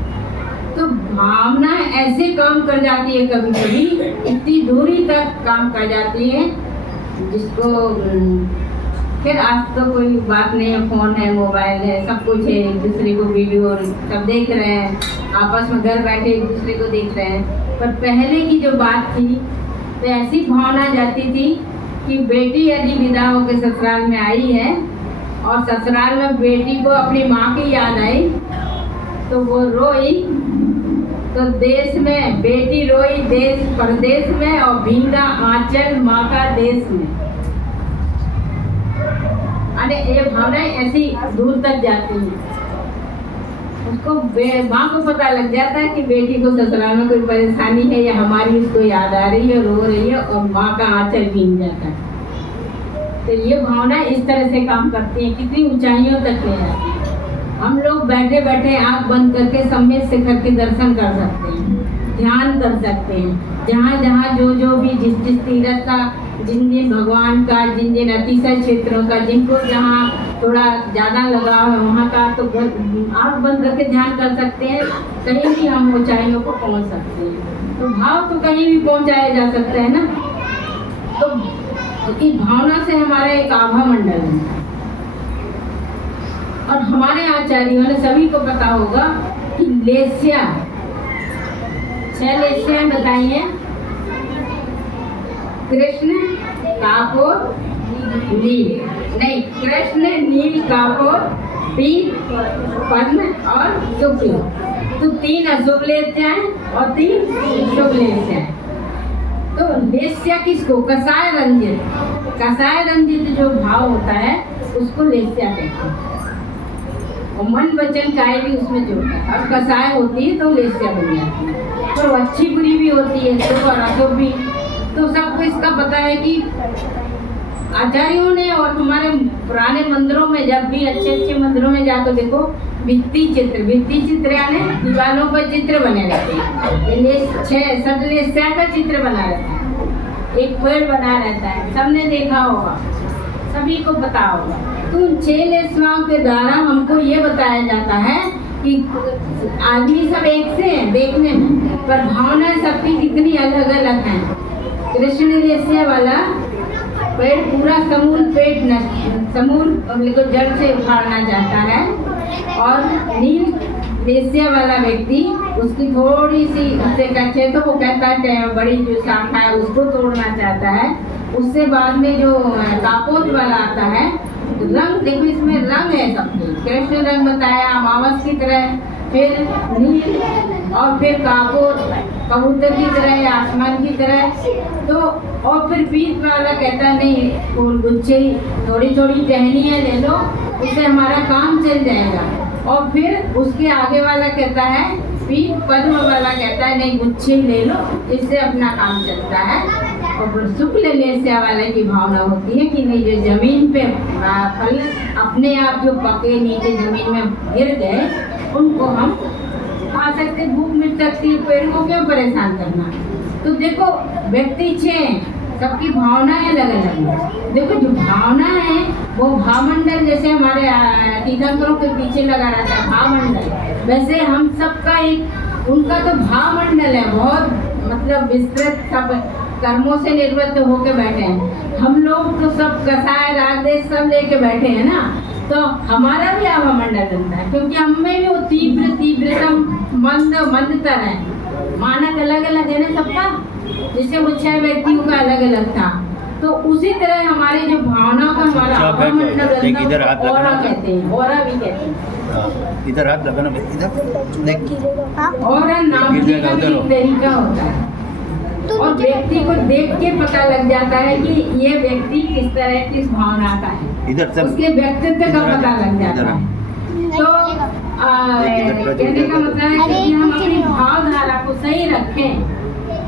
तो भावना ऐसे काम कर जाती है, कभी कभी इतनी दूरी तक काम कर जाती है जिसको फिर आज तो कोई बात नहीं है, फोन है, मोबाइल है, सब कुछ है, एक दूसरे को वीडियो सब देख रहे हैं, आपस में घर बैठे एक दूसरे को देख रहे हैं। पर पहले की जो बात थी तो ऐसी भावना जाती थी कि बेटी यदि विदा होकर ससुराल में आई है और ससुराल में बेटी को अपनी माँ की याद आई तो वो रोई, तो देश में बेटी रोई, देश परदेश में, और भींगा आंचल माँ का देश में। अरे ये भावनाएं ऐसी दूर तक जाती हैं। उसको माँ को पता लग जाता है कि बेटी को ससुराल में कोई परेशानी है या हमारी उसको याद आ रही है, रो रही है, और माँ का आंचल भींग जाता है। तो ये भावना इस तरह से काम करती है, कितनी ऊंचाइयों तक ले जाती है। हम लोग बैठे बैठे आँख बंद करके सम्यक शिखर के दर्शन कर सकते हैं, ध्यान कर सकते हैं। जहाँ जहाँ जो भी जिस तीर्थ का, जिन भगवान का, जिन अतिशय क्षेत्रों का, जिनको जहाँ थोड़ा ज़्यादा लगाव है वहाँ का, तो आँख बंद करके ध्यान कर सकते हैं। कहीं भी हम ऊंचाइयों को पहुँच सकते हैं। तो भाव तो कहीं भी पहुँचाया जा सकता है ना। तो इस भावना से हमारा एक आभा मंडल है। और हमारे आचार्यों ने सभी को पता होगा कि लेस्या 6 लेस्याएं बताइए। कृष्ण, कापुर, नील, नहीं, कृष्ण, नील, कापुर, पीत, पद्म और शुक्ल। तो 3 अशुभ लेस्याएं और 3 शुभ लेस्याएं। तो लेस्या किसको? कसाय रंजित, कसाय रंजित जो भाव होता है उसको लेस्या कहते हैं। और मन वचन काय भी उसमें जोड़ता है। अब कसाय होती है तो लेस्या बन जाती है। तो अच्छी बुरी भी होती है, शुभ और अशुभ भी। तो सबको इसका पता है कि आचार्यों ने और हमारे पुराने मंदिरों में, जब भी अच्छे मंदिरों में जाकर देखो, भित्ति चित्र यानी दीवारों पर चित्र बने रहते हैं। 6 लेस्या का चित्र बना रहता है, एक पेड़ बना रहता है, सबने देखा होगा, सभी को पता होगा। तो 6 लेस्याओं के द्वारा हमको ये बताया जाता है कि आदमी सब एक से हैं देखने में, पर भावना सबकी कितनी अलग अलग हैं। कृष्ण लेस्या वाला पेड़ पूरा समूल को जड़ से उखाड़ना चाहता है, और नील लेस्या वाला व्यक्ति उसकी थोड़ी सी उससे कच्चे तो वो कहता है बड़ी जो शाखा है उसको तोड़ना चाहता है। उससे बाद में जो कापोत वाला आता है, रंग देखो इसमें रंग है सबके। कृष्ण रंग बताया अमावस की तरह, फिर नील, और फिर कापोत कबूतर की तरह या आसमान की तरह। तो और फिर पीत वाला कहता नहीं, फूल गुच्छे थोड़ी थोड़ी टहनियाँ ले लो, उससे हमारा काम चल जाएगा। और फिर उसके आगे वाला कहता है, पीत पद्म वाला कहता है नहीं, गुच्छे ले लो, इससे अपना काम चलता है। और फिर शुक्ल लेस्या वाले की भावना होती है कि नहीं, जो जमीन पे फल अपने आप जो पके नीचे जमीन में गिर गए उनको हम खा सकते, भूख मिट सकती है, पेड़ को क्यों परेशान करना। तो देखो व्यक्ति 6 सबकी भावनाएं अलग अलग है। देखो जो भावना है वो भावमंडल जैसे हमारे तीर्थंकरों के पीछे लगा रहता है भावमंडल, वैसे हम सबका एक उनका तो भावमंडल है, बहुत मतलब विस्तृत, सब कर्मों से निवृत्त होके बैठे हैं। हम लोग तो सब कसाय राग देश सब लेके बैठे हैं ना, तो हमारा भी आभामंडल बनता है, क्योंकि हमें भी वो तीव्रतम मंदतर है। मानक अलग अलग है ना सबका, जैसे वो 6 व्यक्तियों का अलग अलग था, तो उसी तरह हमारे जो भावनाओं का हमारा आभामंडल बनता है, ऑरा कहते हैं, ऑरा भी कहते हैं। इधर हाथ लगाना, इधर ऑरा नाम का भी तरीका होता है, और व्यक्ति को देख के पता लग जाता है कि ये व्यक्ति किस तरह किस भावना का है, उसके व्यक्तित्व का पता लग जाता है। तो कहने का मतलब है कि हम अपनी भावधारा को सही रखें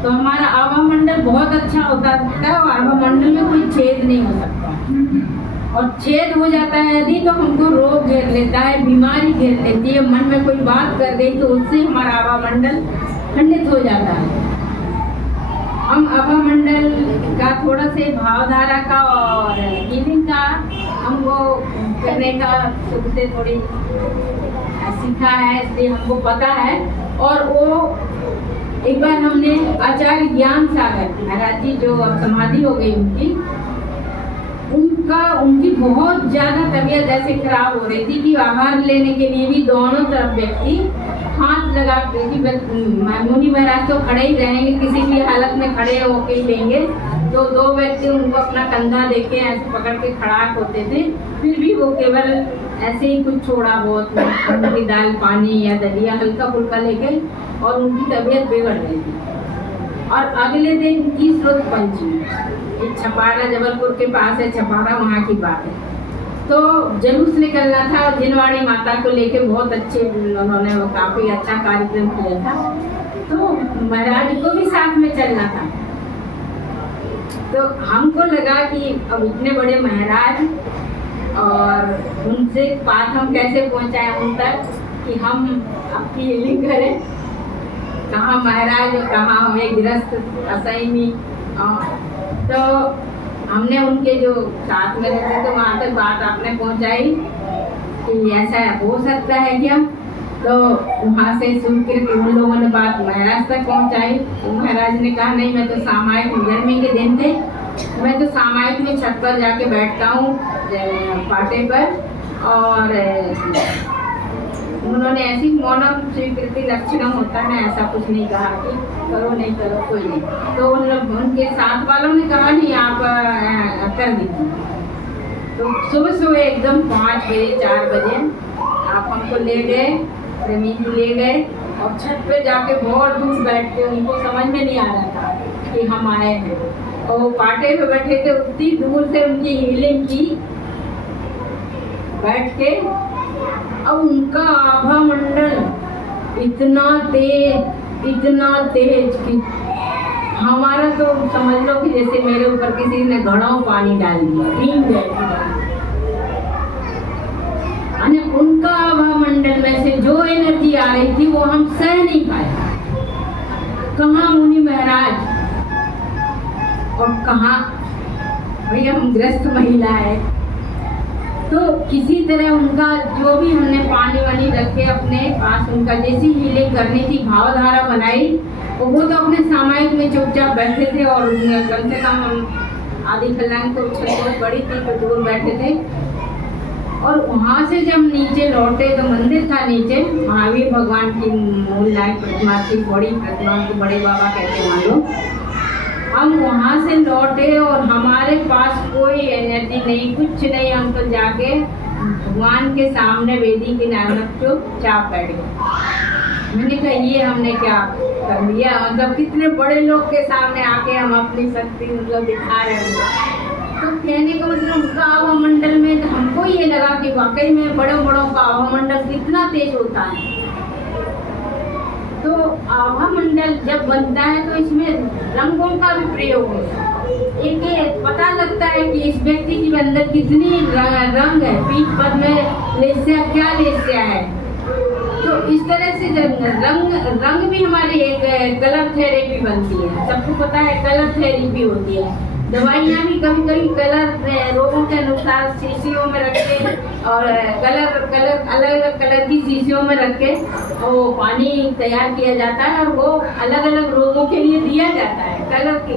तो हमारा आभामंडल बहुत अच्छा होता है, और आभामंडल में कोई छेद नहीं हो सकता। और छेद हो जाता है यदि तो हमको रोग घेर लेता है, बीमारी घेर लेती है, मन में कोई बात कर गई तो उससे हमारा आभामंडल खंडित हो जाता है। हम आभामंडल का थोड़ा से भावधारा का और हीलिंग का हमको करने का शुरू से थोड़ी सीखा है, इसलिए हमको पता है। और वो एक बार हमने आचार्य ज्ञान सागर महाराज जी, जो अब समाधि हो गई उनकी बहुत ज़्यादा तबीयत ऐसे खराब हो रही थी कि आहार लेने के लिए भी दोनों तरफ व्यक्ति हाथ लगा के, मुनि महाराज तो खड़े ही रहेंगे, किसी भी हालत में खड़े होके ही लेंगे, तो 2 व्यक्ति उनको अपना कंधा देके ऐसे पकड़ के खड़ा होते थे, फिर भी वो केवल ऐसे ही कुछ थोड़ा बहुत उनकी दाल पानी या दलिया हल्का फुल्का लेके, और उनकी तबीयत बिगड़ गई थी। और अगले दिन की स्रोत पंचमी, छपारा जबलपुर के पास है छपारा, वहाँ की बात है, तो जुलूस निकलना था और जिनवाड़ी माता को लेके बहुत अच्छे उन्होंने वो काफ़ी अच्छा कार्यक्रम किया था, तो महाराज को भी साथ में चलना था। तो हमको लगा कि अब इतने बड़े महाराज और उनसे बात हम कैसे पहुंचाएं उन तक कि हम आपकी हीलिंग करें, कहाँ महाराज और कहाँ हमें गृहस्थ असैनी। तो हमने उनके जो साथ में रहते तो वहाँ तक बात आपने पहुँचाई कि ऐसा हो सकता है क्या, तो वहाँ से सुनकर उन लोगों ने बात महाराज तक पहुँचाई। तो महाराज ने कहा नहीं, मैं तो सामायिक, गर्मी के दिन थे, मैं तो सामायिक में छत पर जाके बैठता हूँ पाटे पर, और उन्होंने ऐसी मौनम स्वीकृति लक्षणम होता है, ऐसा कुछ नहीं कहा कि करो नहीं करो कोई नहीं। तो उनके साथ वालों ने कहा नहीं आप कर दीजिए। तो सुबह सुबह एकदम 5 बजे 4 बजे आप हमको ले गए, प्रेमी जी ले गए, और छत पे जाके बहुत दूर बैठ के, उनको समझ में नहीं आ रहा था कि हम आए हैं, और वो पाटे पे बैठे थे, उतनी दूर से उनकी हीलिंग की बैठ के। अब उनका आभामंडल इतना तेज कि हमारा तो समझ लो कि जैसे मेरे ऊपर किसी ने घड़ों पानी डाल दिया, भीग गए। उनका आभामंडल में से जो एनर्जी आ रही थी वो हम सह नहीं पाए। कहाँ मुनि महाराज और कहाँ भैया हम गृहस्थ महिला है। तो किसी तरह उनका जो भी हमने पानी वानी रख के अपने पास उनका जैसी हीलिंग करनी थी, भावधारा बनाई, और वो तो अपने सामायिक में चुपचाप बैठे थे, और कम से कम हम आधी फलांग तो बहुत बड़ी थी तो दूर बैठे थे। और वहाँ से जब नीचे लौटे तो मंदिर था नीचे, महावीर भगवान की मूल नायक प्रतिमा थी, बड़ी प्रतिमा को बड़े बाबा कहते मान लो। हम वहाँ से लौटे और हमारे पास कोई एनर्जी नहीं, कुछ नहीं, हम तो जाके भगवान के सामने वेदी के नानक चुपचाप बैठ गए। मैंने कहा ये हमने क्या कर लिया, मतलब कितने बड़े लोग के सामने आके हम अपनी शक्ति मतलब दिखा रहे हैं। तो कहने का मतलब उनका आभामंडल में तो हमको ये लगा कि वाकई में बड़ों का आभामंडल कितना तेज होता है। तो आभामंडल जब बनता है तो इसमें रंगों का भी प्रयोग होता है। एक ये पता लगता है कि इस व्यक्ति के अंदर कितनी रंग है, पीठ पर में लेस्या क्या लेस्या है। तो इस तरह से रंग भी हमारी एक कलर थेरेपी बनती है। सबको पता है कलर थेरेपी होती है, दवाइयाँ भी कभी कभी कलर रोगों के अनुसार शीशियों में रख के और कलर अलग अलग कलर की शीशियों में रख के वो पानी तैयार किया जाता है और वो अलग अलग रोगों के लिए दिया जाता है कलर के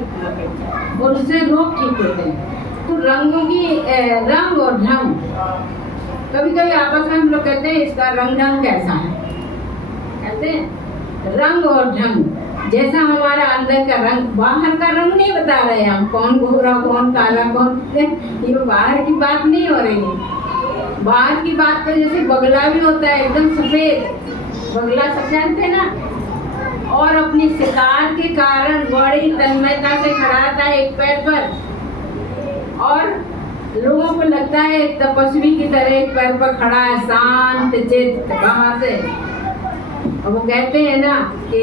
और उससे रोग ठीक होते हैं। तो रंगों की रंग और ढंग, कभी कभी आपस में हम लोग कहते हैं इसका रंग ढंग कैसा है, कहते हैं रंग और ढंग। जैसा हमारा अंदर का रंग, बाहर का रंग नहीं बता रहे हम, कौन गोरा कौन काला कौन, ये बाहर की बात नहीं हो रही है। बाहर की बात तो जैसे बगला भी होता है एकदम सफेद, बगला सब जानते हैं ना, और अपनी शिकार के कारण बड़ी तन्मयता से खड़ा था एक पैर पर, और लोगों को लगता है एक तपस्वी की तरह एक पैर पर खड़ा है, शांत चित्त वहां से। और वो कहते हैं ना कि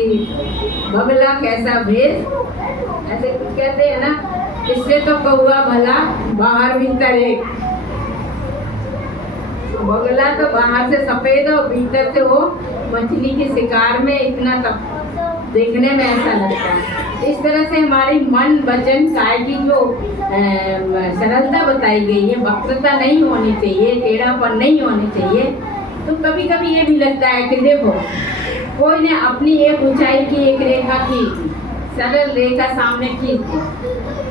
बगला कैसा भेष, ऐसे कहते हैं ना, इससे तो कौआ भला बाहर भीतर एक। बगला तो बाहर से सफेद और भीतर से वो मछली के शिकार में इतना देखने में ऐसा लगता है। इस तरह से हमारी मन वचन काया की जो सरलता बताई गई है, वक्रता नहीं होनी चाहिए, टेढ़ापन नहीं होनी चाहिए। तो कभी कभी ये भी लगता है कि देखो कोई ने अपनी एक ऊंचाई की एक रेखा खींची, सरल रेखा सामने खींच दी।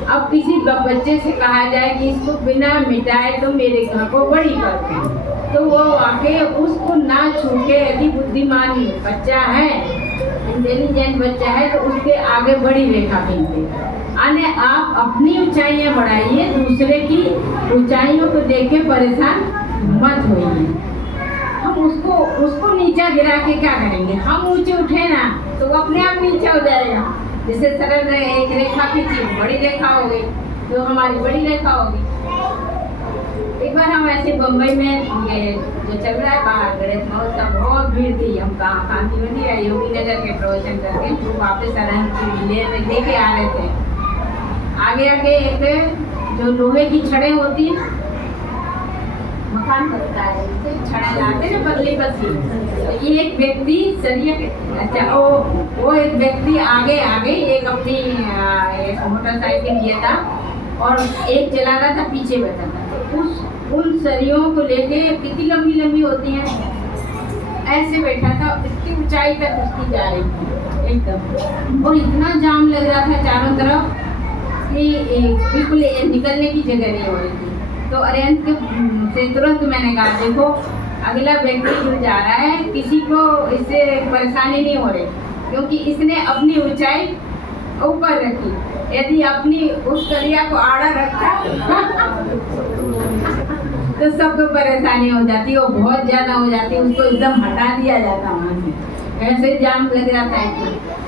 अब किसी बच्चे से कहा जाए कि इसको बिना मिटाए तो मेरे घर को बड़ी कर दे, तो वो आके उसको ना छू के, यदि बुद्धिमान बच्चा है, इंटेलिजेंट बच्चा है, तो उसके आगे बड़ी रेखा खींचे। यानी आप अपनी ऊंचाइयां बढ़ाइए, दूसरे की ऊंचाइयों को देख के परेशान मत होइए। हम उसको नीचा गिरा के क्या करेंगे, हम ऊंचे उठे ना तो वो अपने आप नीचा हो जाएगा। जैसे सरल एक रेखा खींची, बड़ी रेखा हो गई, तो हमारी बड़ी रेखा होगी। एक बार हम ऐसे बम्बई में ये जो चल रहा है बाहर गणेश महोत्सव, बहुत भीड़ थी। हम कहाँ कांतिवती या योगी नगर के प्रवचन करके तो वापस लेके आ रहे थे। आगे आगे एक जो लोहे की छड़ें होती है, मकान बनता है, छड़ें लाते ना पतली पतली, तो ये एक व्यक्ति सरिया, अच्छा वो एक व्यक्ति आगे एक अपनी एक मोटरसाइकिल लिया था और एक चला रहा था, पीछे बैठा था। उन सरियों को लेके, कितनी लंबी लंबी होती हैं, ऐसे बैठा था, इसकी ऊंचाई तक उसकी जा रही थी एकदम, और इतना जाम लग रहा था चारों तरफ कि बिल्कुल निकलने की जगह नहीं हो रही थी। तो अरिहंत से तुरंत मैंने कहा देखो अगला व्यक्ति जो जा रहा है, किसी को इससे परेशानी नहीं हो रही, क्योंकि इसने अपनी ऊंचाई ऊपर रखी। यदि अपनी उस सरिया को आड़ा रखता तो सबको परेशानी हो जाती, वो बहुत ज्यादा हो जाती, उसको एकदम हटा दिया जाता वहाँ से, ऐसे जाम लग जाता है।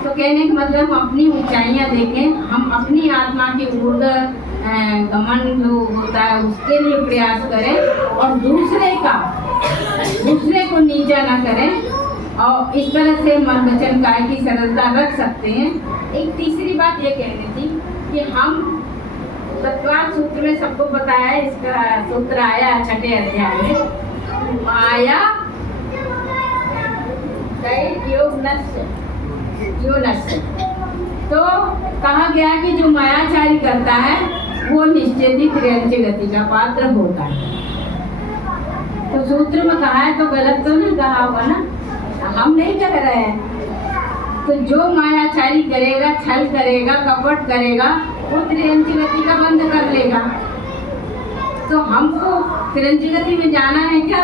तो कहने का मतलब हम अपनी ऊंचाइयाँ देखें, हम अपनी आत्मा की ऊर्जा गमन जो होता है उसके लिए प्रयास करें, और दूसरे को नीचा ना करें, और इस तरह से मन वचन काया की सरलता रख सकते हैं। एक तीसरी बात ये कहनी थी कि हम तत्वार्थ सूत्र में सबको बताया है, इसका सूत्र आया 6ठे अध्याय में, माया योनस्य। तो कहा गया कि जो मायाचारी करता है वो निश्चित ही त्रयंच गति का पात्र होता है। तो सूत्र में कहा है तो गलत तो नहीं कहा होगा ना, हम नहीं कर रहे हैं। तो जो मायाचारी करेगा, छल करेगा, कपट करेगा, वो त्रयंच गति का बंद कर लेगा। तो हमको त्रयंच गति में जाना है क्या?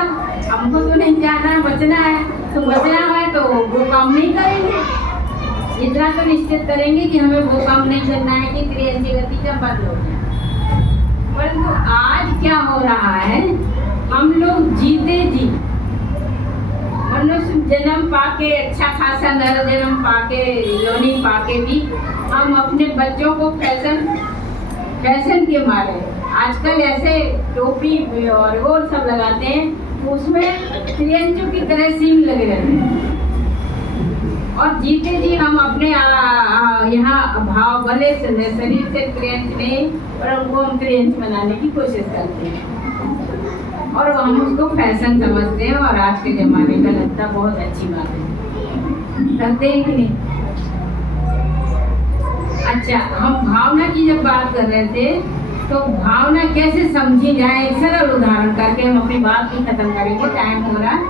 हमको तो नहीं जाना है, बचना है। तो बचना है तो वो काम नहीं करेंगे, इतना तो निश्चित करेंगे कि हमें वो काम नहीं करना है कि त्रयंच गति का बंद हो जाए। परंतु आज क्या हो रहा है, हम लोग जीते जी मनुष्य जन्म पाके, अच्छा खासा नर जन्म पाके, योनि पाके भी हम अपने बच्चों को फैशन के मारे आजकल ऐसे टोपी और वो सब लगाते हैं, उसमें त्रियंचों की तरह सींग लगे रहते हैं। और जीते जी हम अपने यहाँ भाव भले शरीर से त्रियंच नहीं, पर उनको हम त्रियंच बनाने की कोशिश करते हैं, और हम उसको फैशन समझते हैं। और आज के ज़माने का लगता बहुत अच्छी बात है, करते हैं कि नहीं? अच्छा, हम भावना की जब बात कर रहे थे तो भावना कैसे समझी जाए, एक सरल उदाहरण करके हम अपनी बात भी खत्म करेंगे, टाइम हो रहा है।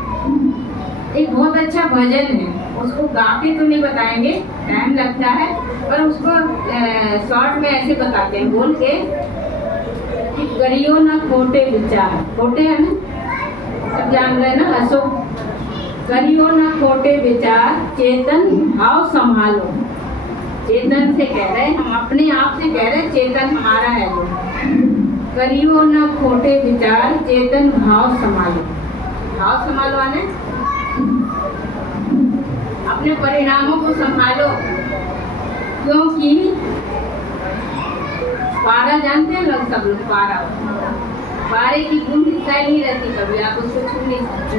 एक बहुत अच्छा भजन है, उसको गा के तो नहीं बताएंगे, टाइम लगता है, पर उसको शॉर्ट में ऐसे बताते हैं बोल के कि करियो ना खोटे विचार, खोटे है ना, सब जान रहे ना, अशोक, करियो ना खोटे विचार चेतन भाव संभालो। चेतन से कह रहे हैं, हम अपने आप से कह रहे हैं, चेतन हमारा है वो। करियो न खोटे विचार चेतन भाव संभालो। भाव संभालो आने अपने परिणामों को संभालो, क्योंकि पारा जानते हैं लोग, सब लोग पारा, पारे की बूंद दिखाई नहीं रहती कभी, आप उसको छू नहीं सकते।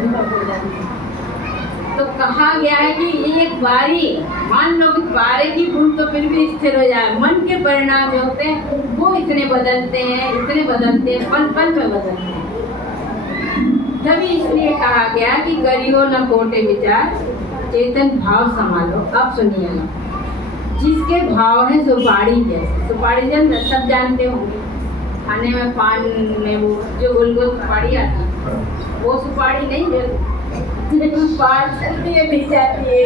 तो कहा गया है कि एक बारी मान लो कि पारे की बूंद तो फिर भी स्थिर हो जाए, मन के परिणाम जो होते हैं वो इतने बदलते हैं, इतने बदलते हैं, पल पल में बदलते हैं। तभी इसलिए कहा गया कि करियो न खोटे विचार चेतन भाव संभालो। अब सुनिएगा, जिसके भाव है सुपारी जैसे, सुपारी जन सब जानते होंगे, खाने में पान में वो जो गोल गोल सुपारी आती है, वो सुपारी नहीं जो पान चलती है दी जाती है।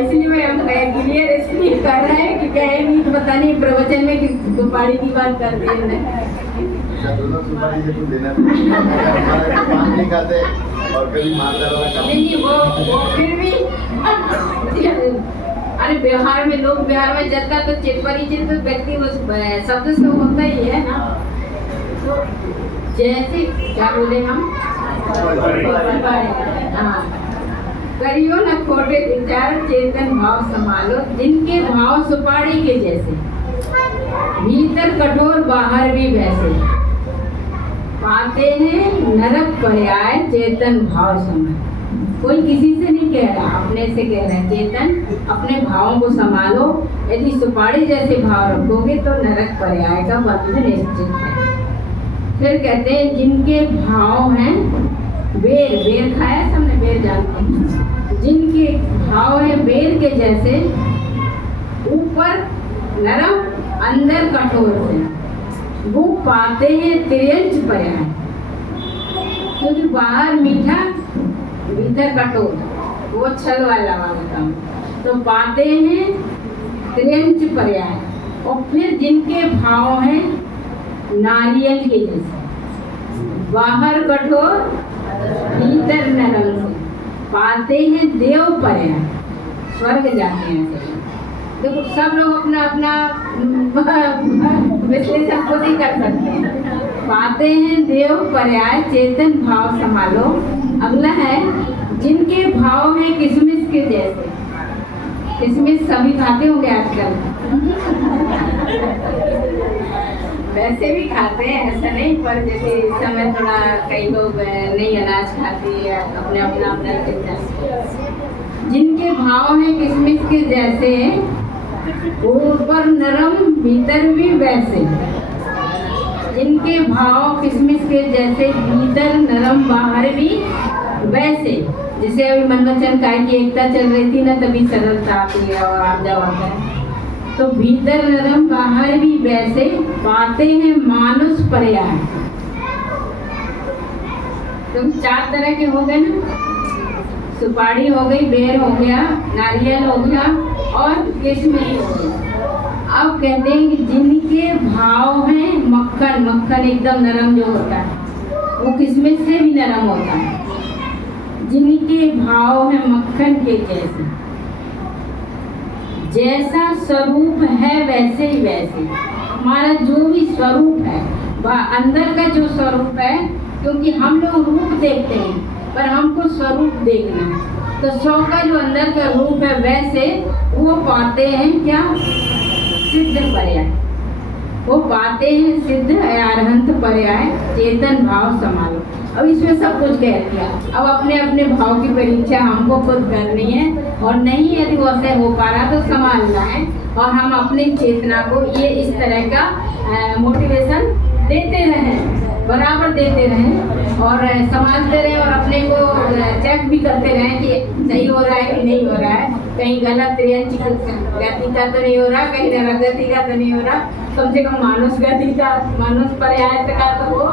इसलिए मैं क्लियर इसलिए कर रहे हैं कि कहे नहीं तो पता नहीं प्रवचन में कि सुपारी की बात कर रही है। दोनों सुपारी से कुछ देना पान नहीं खाते और कभी मालदार वाला नहीं, वो फिर भी अरे बिहार में लोग, बिहार में जनता तो परिचित तो व्यक्ति उस शब्द से होता ही है ना। तो जैसे क्या बोले हम, हाँ, करियो न खोटे विचार चेतन भाव संभालो, जिनके भाव सुपारी के जैसे, भीतर कठोर बाहर भी वैसे, पाते हैं नरक पर्याय चेतन भाव संभालो। कोई किसी से नहीं कह रहा, अपने से कह रहे हैं, चेतन अपने भावों को संभालो, यदि सुपारी जैसे भाव रखोगे तो नरक पर्याय का बंध निश्चित है। फिर कहते हैं जिनके भाव हैं बेर, बेर खाया सबने, बेर जानते हैं, जिनके भाव है बेर के जैसे, ऊपर नरम अंदर कठोर है, वो पाते हैं त्रियंच पर्याय। क्योंकि बाहर मीठा भीतर कठोर, वो छल वाला काम, तो पाते हैं त्रियंच पर्याय। और फिर जिनके भाव हैं नारियल के जैसे, बाहर कठोर भीतर नरम से, पाते हैं देव पर्याय, स्वर्ग जाते हैं। देखो सब लोग अपना अपना विश्लेषण खुद ही कर सकते हैं। पाते हैं देव पर्याय चेतन भाव संभालो। अगला है जिनके भाव हैं किशमिश के जैसे, किशमिश सभी खाते होंगे आजकल, वैसे भी खाते हैं ऐसा नहीं, पर जैसे इस समय थोड़ा कई लोग नहीं अनाज खाते हैं, अपने अपना जिनके भाव हैं किशमिश के जैसे, ऊपर नरम भीतर भी वैसे, जिनके भाव किशमिश के जैसे, भीतर नरम बाहर भी वैसे। जैसे अभी मनोवचन काय की एकता चल रही थी ना, तभी सरलता आती है और आप जब आता है, तो भीतर नरम बाहर भी वैसे, पाते हैं मानुष पर्याय। तुम चार तरह के हो गए ना, सुपारी हो गई, बेर हो गया, नारियल हो गया और किशमिश हो गया। अब कहते हैं कि जिनके भाव हैं मक्खन, मक्खन एकदम नरम जो होता है वो किशमिश से भी नरम होता है, जिनके भाव हैं मक्खन के जैसे, जैसा स्वरूप है वैसे ही वैसे। हमारा जो भी स्वरूप है, वह अंदर का जो स्वरूप है, क्योंकि हम लोग रूप देखते हैं पर हमको स्वरूप देखना है, तो सौ का जो अंदर का रूप है वैसे वो पाते हैं क्या, सिद्ध पर्याय, वो पाते हैं सिद्ध अरहंत पर्याय चेतन भाव संभालो। अब इसमें सब कुछ कह दिया, अब अपने अपने भाव की परीक्षा हमको खुद करनी है, और नहीं यदि वैसे हो पा रहा तो संभालना है, और हम अपनी चेतना को ये इस तरह का मोटिवेशन देते रहें, बराबर देते रहें और समझते रहें और अपने को चेक भी करते रहें कि सही हो रहा है कि नहीं हो रहा है, कहीं गलत गति का तो नहीं हो रहा, कहीं नरक गति का तो नहीं हो रहा, कम से कम मानुष गति का, मानुष पर्याय का तो हो,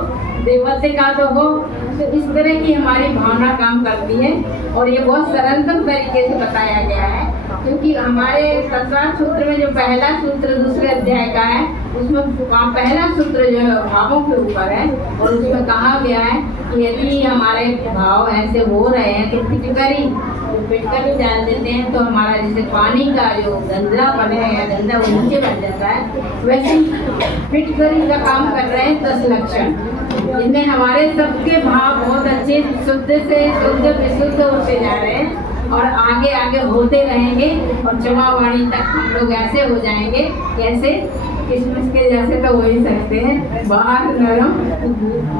देवत्व का तो हो। तो इस तरह की हमारी भावना काम करती है और ये बहुत सरलतम तरीके से बताया गया है, क्योंकि हमारे तत्वार्थ सूत्र में जो पहला सूत्र दूसरे अध्याय का है, उसमें पहला सूत्र जो है भावों के ऊपर है और उसमें कहा गया है कि यदि हमारे भाव ऐसे हो रहे हैं तो फिटकरी डाल देते हैं तो हमारा जैसे पानी का जो गंदापन है या गंदा वो नीचे बन जाता है, वैसे ही फिटकरी का काम कर रहे हैं 10 लक्षण, जिनमें हमारे सबके भाव बहुत अच्छे शुद्ध से शुद्ध विशुद्ध होते जा रहे हैं और आगे आगे होते रहेंगे और क्षमावाणी तक हम लोग ऐसे हो जाएंगे, कैसे किशमिश के जैसे तो हो ही सकते हैं, बाहर नरम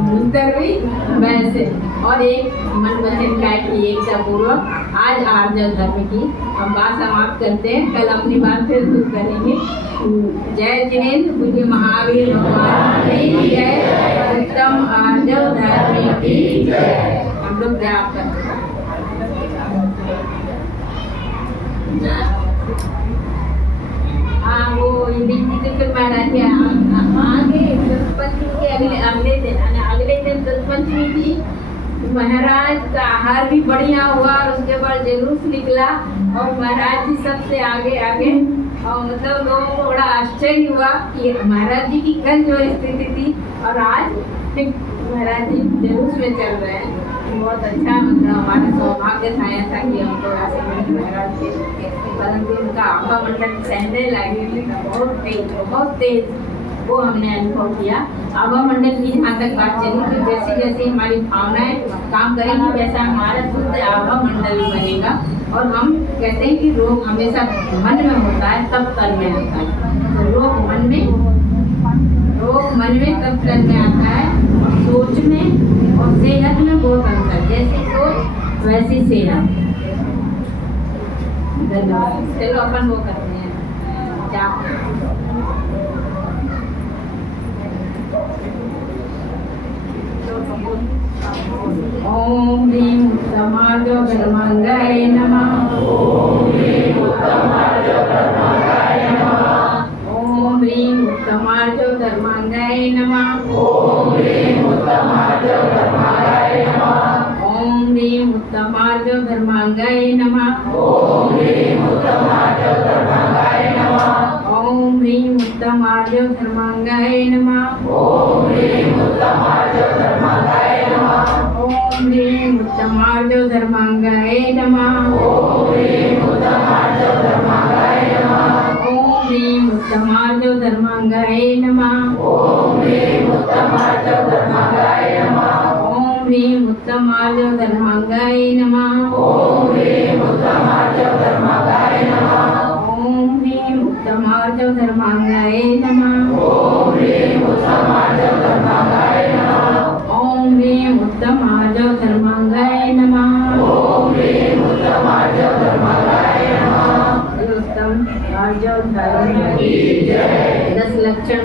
भीतर भी वैसे। और एक मन वचन काय की एकता पूर्वक आज आर्य धर्म की हम बात समाप्त करते हैं, कल अपनी बात फिर शुरू करेंगे। जय जिनेन्द्र पूज्य महावीर भगवान की जय, उत्तम आर्य धर्म की जय। हम लोग जाप करते हैं। हाँ, वो डिजिटल महाराज के आगे पंचमी के अगले दिन पंचमी थी, महाराज का आहार भी बढ़िया हुआ और उसके बाद जुलूस निकला और महाराज जी सबसे आगे आगे और मतलब लोगों को बड़ा आश्चर्य हुआ कि महाराज जी की कल जो स्थिति थी और आज महाराज जी जुलूस में चल रहे हैं। बहुत अच्छा, मतलब हमारा सौभाग्य था ऐसा कि हमको ऐसे महाराज के, परंतु उनका आभा मंडल सैंडल लगी हुई बहुत तेज वो हमने अनुभव किया। आभा मंडल की जहाँ तक बात चली तो जैसे जैसे हमारी भावनाएं काम करेंगी वैसा हमारा शुद्ध आभा मंडल बनेगा और हम कहते हैं कि रोग हमेशा मन में होता है तब तन में आता है, तो रोग मन में तब तन में आता है और सोच में और सेहत में बहुत अंतर, जैसी सोच वैसी सेहत। चलो अपन वो करते हैं ओम ह्रीं उत्तमार्जो धर्मांगाय नमः। ओम ह्रीं उत्तमार्जो धर्मांगाय नमः। ओम ह्रीं उत्तमार्जो धर्मांगाय नमः। ओम ह्रीं उत्तमार्जो धर्मांगाय नमः। ओम ह्रीं उत्तमार्जो धर्मांगाय नमः। ओम ह्रीं उत्तमार्जो धर्मांगाय नमः। ओम ह्रीं उत्तमार्जो धर्मांगाय नमः। ओम ह्रीं उत्तमार्जो धर्मांगाय नमः। ओम ह्रीं उत्तमार्जो धर्मांगाय नमः। ओम ह्रीं उत्तमार्जो धर्मांगाय नमः। ओम ह्रीं उत्तमार्जो धर्मांगाय नमः। ओम ह्रीं उत्तमार्जो धर्मांगाय नमः। ओम ह्रीं उत्तमार्जो धर्मांगाय नमः। ओम ह्रीं उत्तमार्जो धर्मांगाय नमः। ओम ह्रीं उत्तमार्जो धर्मांगाय नमः। ओम ह्रीं उत्तमार्जो धर्मांगाय नमः। ओम ह्रीं उत्तमार्जो धर्मांगाय नमः। ओम ह्रीं उत्तमार्जो धर्मांगाय नमः। उत्तम आर्जो धर्म की जय। 10 लक्षण